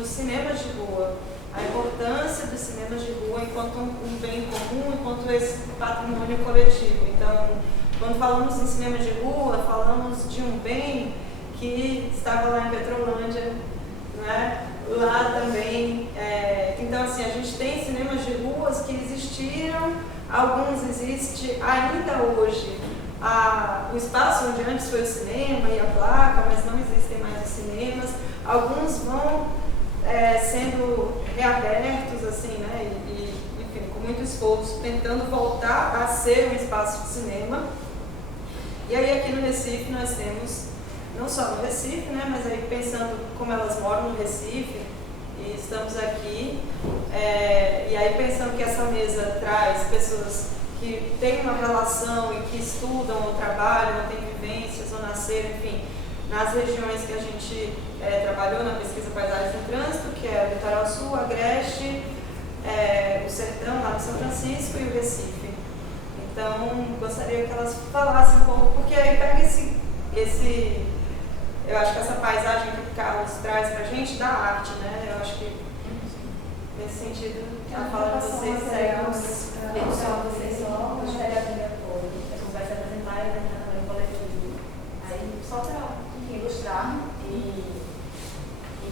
os cinemas de rua, a importância dos cinemas de rua enquanto um bem comum, enquanto esse patrimônio coletivo. Então, quando falamos em cinema de rua, falamos de um bem que estava lá em Petrolândia, né? Lá também. Então, assim, a gente tem cinemas de ruas que existiram, alguns existem ainda hoje. O espaço onde antes foi o cinema e a placa, mas não existem mais os cinemas. Alguns vão sendo reabertos, assim, né? E, enfim, com muito esforço, tentando voltar a ser um espaço de cinema. E aí aqui no Recife nós temos, não só no Recife, né? Mas aí pensando como elas moram no Recife, e estamos aqui, e aí pensando que essa mesa traz pessoas que têm uma relação e que estudam ou trabalham, ou têm vivências, ou nasceram, enfim, nas regiões que a gente trabalhou na pesquisa Paisagens no Trânsito, que é o Litoral Sul, a Agreste, o Sertão, lá do São Francisco e o Recife. Então, gostaria que elas falassem um pouco, porque aí pega eu acho que essa paisagem que o Carlos traz pra gente da arte, né? Eu acho que nesse sentido, a fala de vocês segue os... Pessoal, vocês só gostaria de apoio. A gente vai se apresentar e entrar no coletivo. Aí, só para ilustrar,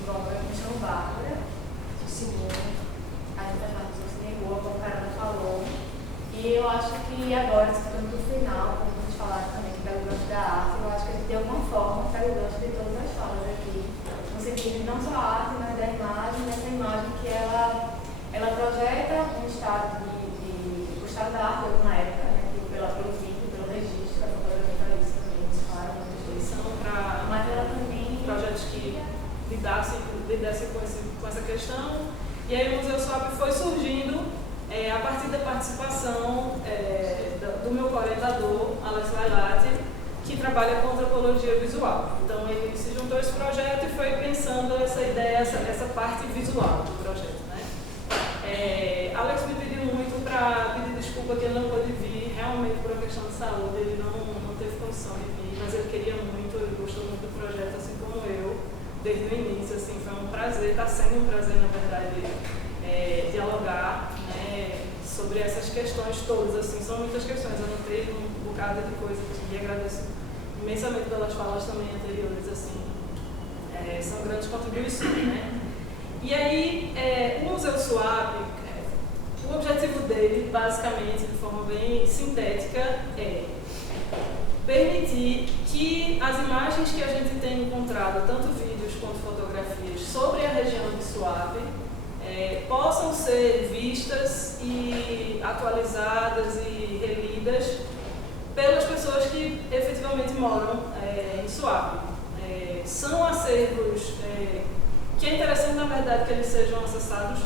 bom, eu me chamo Bárbara, sou Simone, a gente faz parte do Cine Rua, como a Carana falou. E eu acho que agora, ficando no final, como vocês falaram também, que pega o gancho da arte, eu acho que a gente de alguma forma pega o gancho de todas as falas aqui. No sentido de não só a arte, mas da imagem, essa imagem que ela gostaram gostaram da arte na época, né? Pelo vídeo, pelo registro, a fotografia para isso também, eles falaram muita eleição, mas ela também projetos que lidassem com essa questão. E aí o Museu SWAP foi surgindo a partir da participação do meu orientador, Alex Lailati, que trabalha com antropologia visual. Então ele se juntou a esse projeto e foi pensando essa ideia, essa parte visual do projeto, né? Alex me pediu muito para pedir desculpa que ele não pôde vir, realmente por uma questão de saúde, ele não teve condição de vir, mas ele queria muito, ele gostou muito do projeto, assim como eu, desde o início, assim, foi um prazer, está sendo um prazer, na verdade, dialogar, né, sobre essas questões todas, assim, são muitas questões, eu anotei um bocado de coisa aqui e agradeço imensamente pelas falas também anteriores, assim, são grandes contribuições, né? E aí, o Museu SWAP, o objetivo dele, basicamente, de forma bem sintética, é permitir que as imagens que a gente tem encontrado, tanto vídeos quanto fotografias, sobre a região de SWAP, possam ser vistas e atualizadas e relidas pelas pessoas que efetivamente moram em SWAP. São acervos que é interessante, na verdade, que eles sejam acessados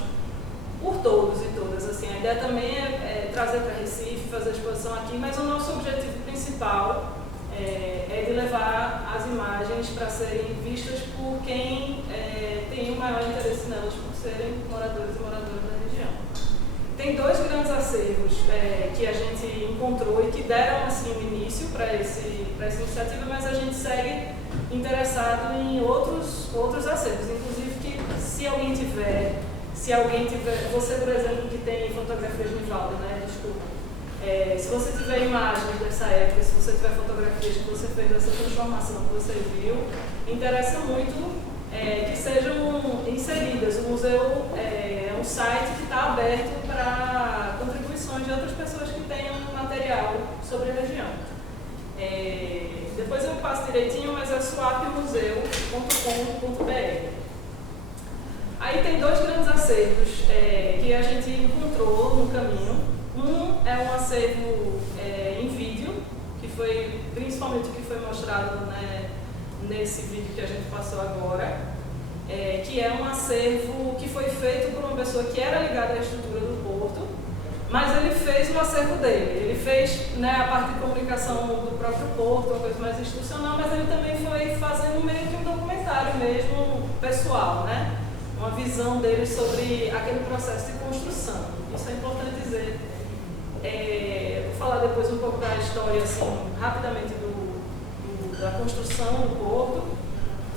por todos e todas. Assim, a ideia também é trazer para Recife, fazer a exposição aqui, mas o nosso objetivo principal é de levar as imagens para serem vistas por quem tem o maior interesse nelas, por serem moradores e moradoras da região. Tem dois grandes acervos que a gente encontrou e que deram assim, um início para essa iniciativa, mas a gente segue interessado em outros acervos, inclusive que se alguém tiver, você por exemplo que tem fotografias de Nivaldo, né, desculpa, se você tiver imagens dessa época, se você tiver fotografias que você fez dessa transformação que você viu, interessa muito que sejam inseridas. O museu é um site que está aberto para contribuições de outras pessoas que tenham material sobre a região. Depois eu passo direitinho, mas é swapmuseu.com.br. Aí tem dois grandes acervos que a gente encontrou no caminho. Um é um acervo em vídeo, que foi principalmente o que foi mostrado, né, nesse vídeo que a gente passou agora, que é um acervo que foi feito por uma pessoa que era ligada à estrutura do Porto, mas ele fez o acervo dele. Ele fez, né, a parte de comunicação do próprio Porto, uma coisa mais institucional, mas ele também foi fazendo meio que um documentário mesmo pessoal, né? Uma visão dele sobre aquele processo de construção. Isso é importante dizer. Vou falar depois um pouco da história, assim, rapidamente da construção do Porto,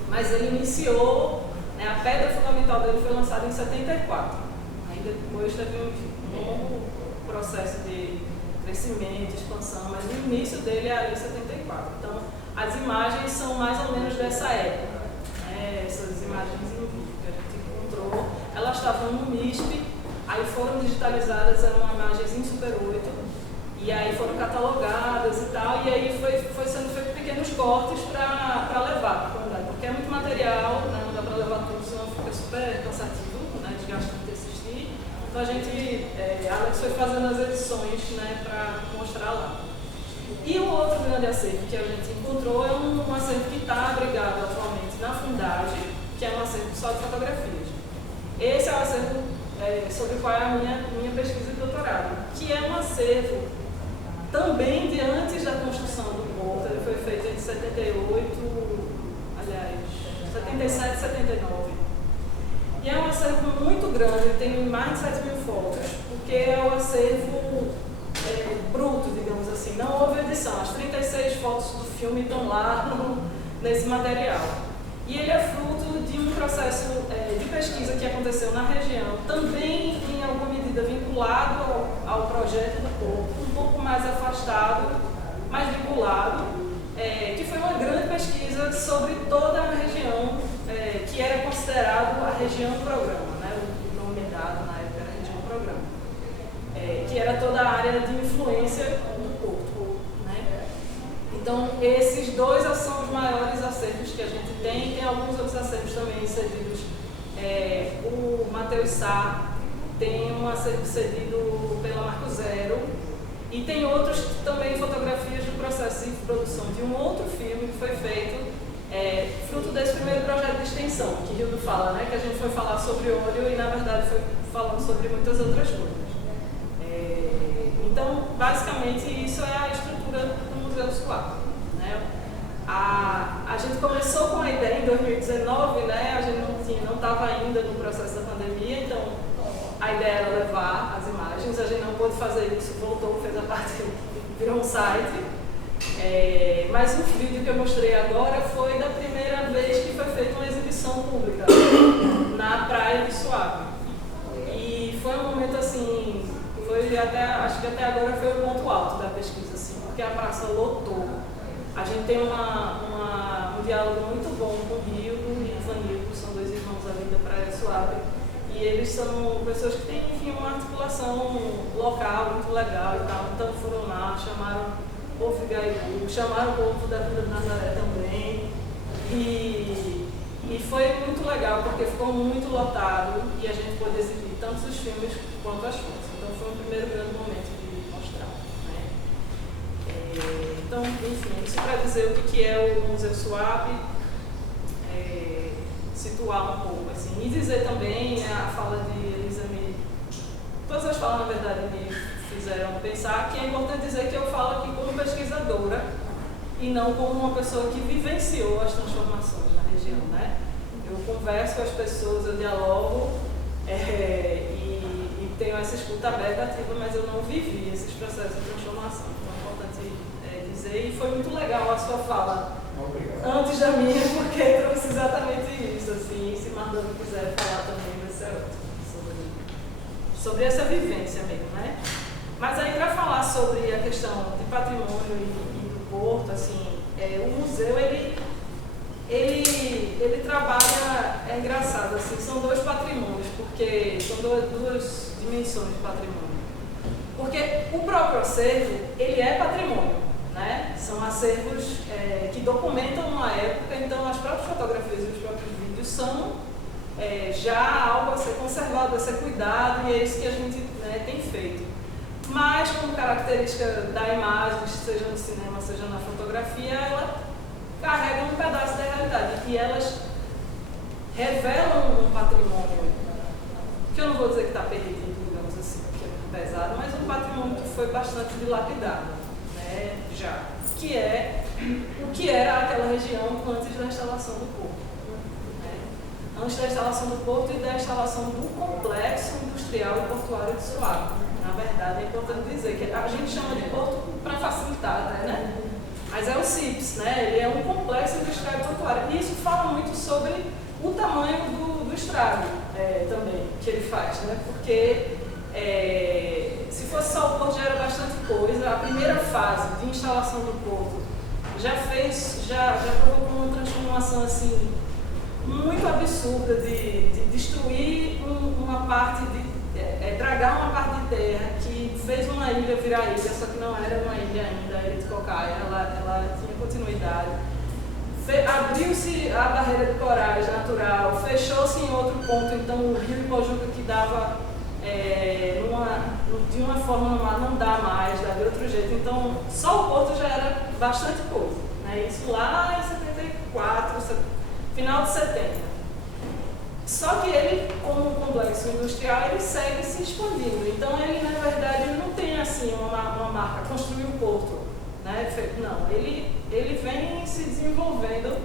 mas ele iniciou, né, a pedra fundamental dele foi lançada em 74. Aí depois teve um longo processo de crescimento, expansão, mas o início dele é ali em 74. Então, as imagens são mais ou menos dessa época, né, essas imagens em vídeo que a gente encontrou, elas estavam no MISP, aí foram digitalizadas, eram imagens em Super 8, e aí foram catalogadas e tal, e aí foi sendo feito pequenos cortes para levar para a comunidade, porque é muito material, né, não dá para levar tudo, senão fica super cansativo, né, desgastante de assistir. Então a gente, Alex foi fazendo as edições, né, para mostrar lá. E o outro grande acervo que a gente encontrou é um acervo que está abrigado atualmente na Fundagem, que é um acervo só de fotografias. Esse é o acervo sobre o qual é a minha pesquisa de doutorado, que é um acervo também de antes da construção do Porto. Ele foi feito entre 77 e 79. E é um acervo muito grande, tem mais de 7.000 fotos, porque é o acervo bruto, digamos assim, não houve edição. As 36 fotos do filme estão lá nesse material. E ele é fruto de um processo de pesquisa que aconteceu na região, também em alguma medida vinculado ao projeto do Porto, um pouco mais afastado, mas vinculado, que foi uma grande pesquisa sobre toda a região, que era considerado a região programa, né? O nome dado na época era região programa, que era toda a área de influência do Porto, né? Então, esses dois são os maiores acervos que a gente tem. Tem alguns outros acervos também inseridos. O Matheus Sá tem um acervo cedido pela Marco Zero, e tem outros também fotografias do processo de produção de um outro filme que foi feito fruto desse primeiro projeto de extensão, que Hildo fala, né, que a gente foi falar sobre olho e na verdade foi falando sobre muitas outras coisas. Então, basicamente, isso é a estrutura do Museu SUAP, né? A gente começou com a ideia em 2019, né? A gente não estava ainda no processo da pandemia, então a ideia era levar as imagens, a gente não pôde fazer isso, voltou, fez a parte, virou um site. Mas o vídeo que eu mostrei agora foi da primeira vez que foi feita uma exibição pública na praia de Suape. E foi um momento assim, acho que até agora foi o ponto alto da pesquisa, assim, porque a praça lotou. A gente tem um diálogo muito bom com o Hildo e Vanildo, que são dois irmãos ali da praia de Suape. E eles são pessoas que têm, enfim, uma articulação local muito legal e tal. Então foram lá, chamaram o povo de Gaibu, chamaram o povo da Vila de Nazaré também. E foi muito legal, porque ficou muito lotado e a gente pôde exibir tanto os filmes quanto as fotos. Então foi um primeiro grande momento de mostrar, né? Então, enfim, isso para dizer o que é o Museu SUAP, situar um pouco, assim, e dizer também, a fala de Elisa todas as falas, na verdade, me fizeram pensar que é importante dizer que eu falo aqui como pesquisadora e não como uma pessoa que vivenciou as transformações na região, né? Eu converso com as pessoas, eu dialogo e tenho essa escuta aberta ativa, mas eu não vivi esses processos de transformação. Então é importante dizer, e foi muito legal a sua fala. Obrigado. Antes da minha, porque trouxe exatamente isso, assim, se Mardoni quiser falar também vai ser ótimo, sobre essa vivência mesmo, né? Mas aí para falar sobre a questão de patrimônio e do Porto, assim, o museu, ele trabalha, é engraçado, assim, são dois patrimônios, porque são duas dimensões de patrimônio. Porque o próprio acervo, ele é patrimônio, né? São acervos que documentam uma época, então as próprias fotografias e os próprios vídeos são já algo a ser conservado, a ser cuidado, e é isso que a gente, né, tem feito. Mas, como característica da imagem, seja no cinema, seja na fotografia, ela carrega um pedaço da realidade, e elas revelam um patrimônio, que eu não vou dizer que está perdido, digamos assim, porque é muito pesado, mas um patrimônio que foi bastante dilapidado, né, já, que é o que era aquela região antes da instalação do porto. Né? Antes da instalação do porto e da instalação do complexo industrial e portuário de Suape. Na verdade, é importante dizer que a gente chama de porto para facilitar, né? Mas é o CIPS, né? Ele é um complexo industrial e portuário. E isso fala muito sobre o tamanho do estrago também que ele faz, né? Porque se fosse só o porto já era bastante coisa. A primeira fase de instalação do porto já provocou uma transformação assim muito absurda de destruir uma parte dragar uma parte de terra que fez uma ilha virar ilha, só que não era uma ilha ainda, a ilha de Cocaia, ela tinha continuidade. Abriu-se a barreira de corais natural, fechou-se em outro ponto, então o rio Ipojuca que dava de uma forma não dá mais, dá de outro jeito. Então só o porto já era bastante coisa, né? Isso lá em 74, final de 70. Só que ele, como um complexo industrial, ele segue se expandindo. Então ele, na verdade, ele não tem assim uma marca, construir um porto, né? Não, ele vem se desenvolvendo.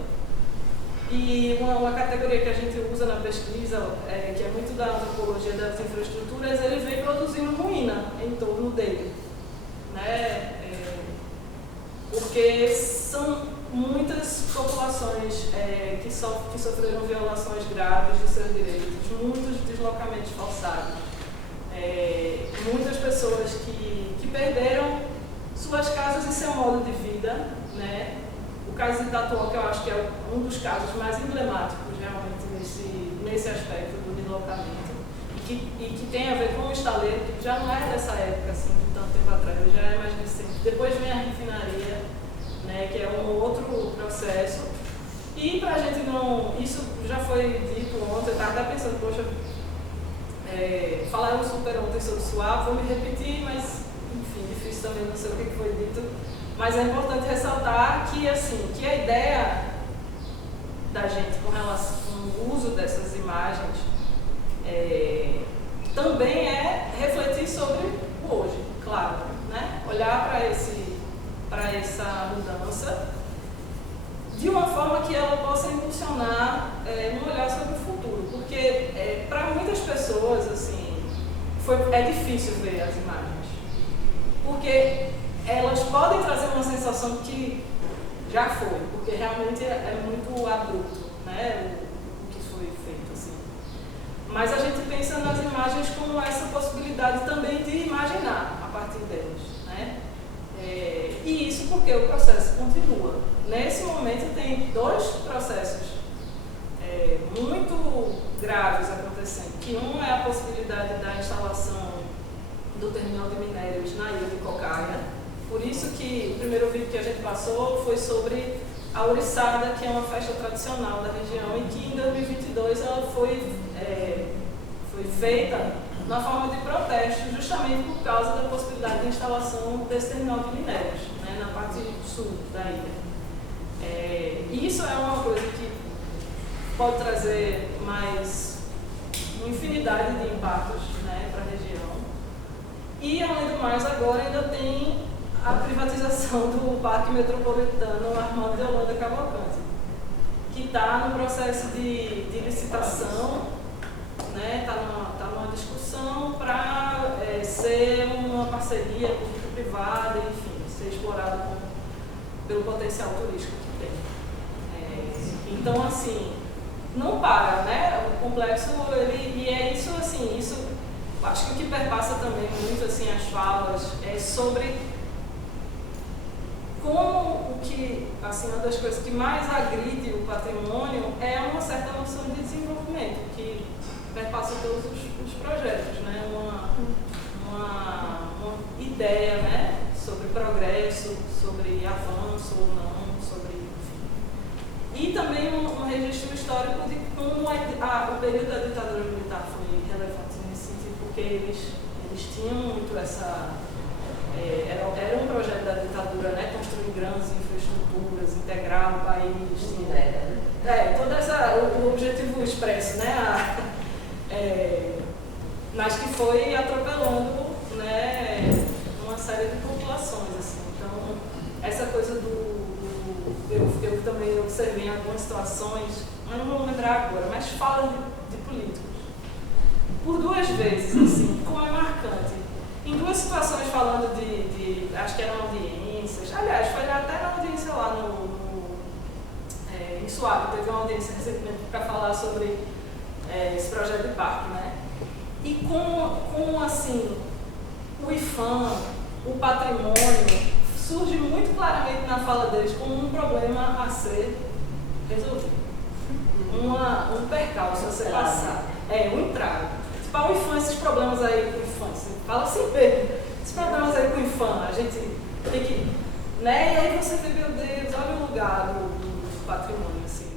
E uma categoria que a gente usa na pesquisa, que é muito da antropologia das infraestruturas, ele vem produzindo ruína em torno dele, né? Porque são muitas populações que sofreram violações graves de seus direitos, muitos deslocamentos forçados, muitas pessoas que perderam suas casas e seu modo de vida, né? O caso de Tatuó, que eu acho que é um dos casos mais emblemáticos realmente nesse aspecto do deslocamento, e que tem a ver com o estaleiro, que já não é dessa época, assim, de tanto tempo atrás, ele já é mais recente. Depois vem a refinaria, né, que é um outro processo. E para a gente não... Isso já foi dito ontem, eu estava até pensando, poxa, Falaram super ontem sobre SWAP, vou me repetir, mas enfim, difícil também, não sei o que foi dito. Mas é importante ressaltar que, assim, que a ideia da gente com relação ao uso dessas imagens também é refletir sobre o hoje, claro, né? Olhar para essa mudança de uma forma que ela possa impulsionar um olhar sobre o futuro, porque para muitas pessoas assim é difícil ver as imagens, porque elas podem trazer uma sensação que já foi, porque realmente é muito abrupto, né, o que foi feito assim. Mas a gente pensa nas imagens como essa possibilidade também de imaginar a partir delas, né? E isso porque o processo continua. Nesse momento tem dois processos muito graves acontecendo, que um é a possibilidade da instalação do terminal de minérios na ilha de Cocaia. Por isso que o primeiro vídeo que a gente passou foi sobre a Ouriçada, que é uma festa tradicional da região e que em 2022 ela foi feita na forma de protesto, justamente por causa da possibilidade de instalação desse terminal de minérios, né, na parte sul da ilha. Isso é uma coisa que pode trazer mais uma infinidade de impactos, né, para a região. E, além do mais, agora ainda tem a privatização do Parque Metropolitano Armando de Holanda Cavalcante, que está no processo de licitação, né, está numa discussão para ser uma parceria público-privada, enfim, ser explorado pelo potencial turístico que tem. Então, assim, não para, né? O complexo, e é isso, assim, isso, acho que o que perpassa também muito, assim, as falas é sobre como assim, uma das coisas que mais agride o patrimônio é uma certa noção de desenvolvimento, que perpassa todos os projetos, né? Uma ideia, né? Sobre progresso, sobre avanço ou não, e também um registro histórico de como o período da ditadura militar foi relevante nesse sentido, porque eles tinham muito essa... Era um projeto da ditadura, né? Construir grandes infraestruturas, integrar o país. Todo o objetivo expresso, né? Mas que foi atropelando, né, uma série de populações. Assim. Então, essa coisa eu também observei em algumas situações, mas não vou lembrar agora, mas fala de políticos. Por duas vezes, assim, como é marcante. Em duas situações falando acho que eram audiências, aliás, foi até na audiência lá em Suape, teve uma audiência recentemente para falar sobre esse projeto de parque, né? E como assim, o IPHAN, o patrimônio, surge muito claramente na fala deles como um problema a ser resolvido. Um percalço a ser passado. Um entrave. Tipo, o IPHAN, esses problemas aí com o IPHAN, você fala assim mesmo, esses problemas aí com o IPHAN, a gente tem que... Né? E aí você vê, meu Deus, olha o lugar do patrimônio, assim.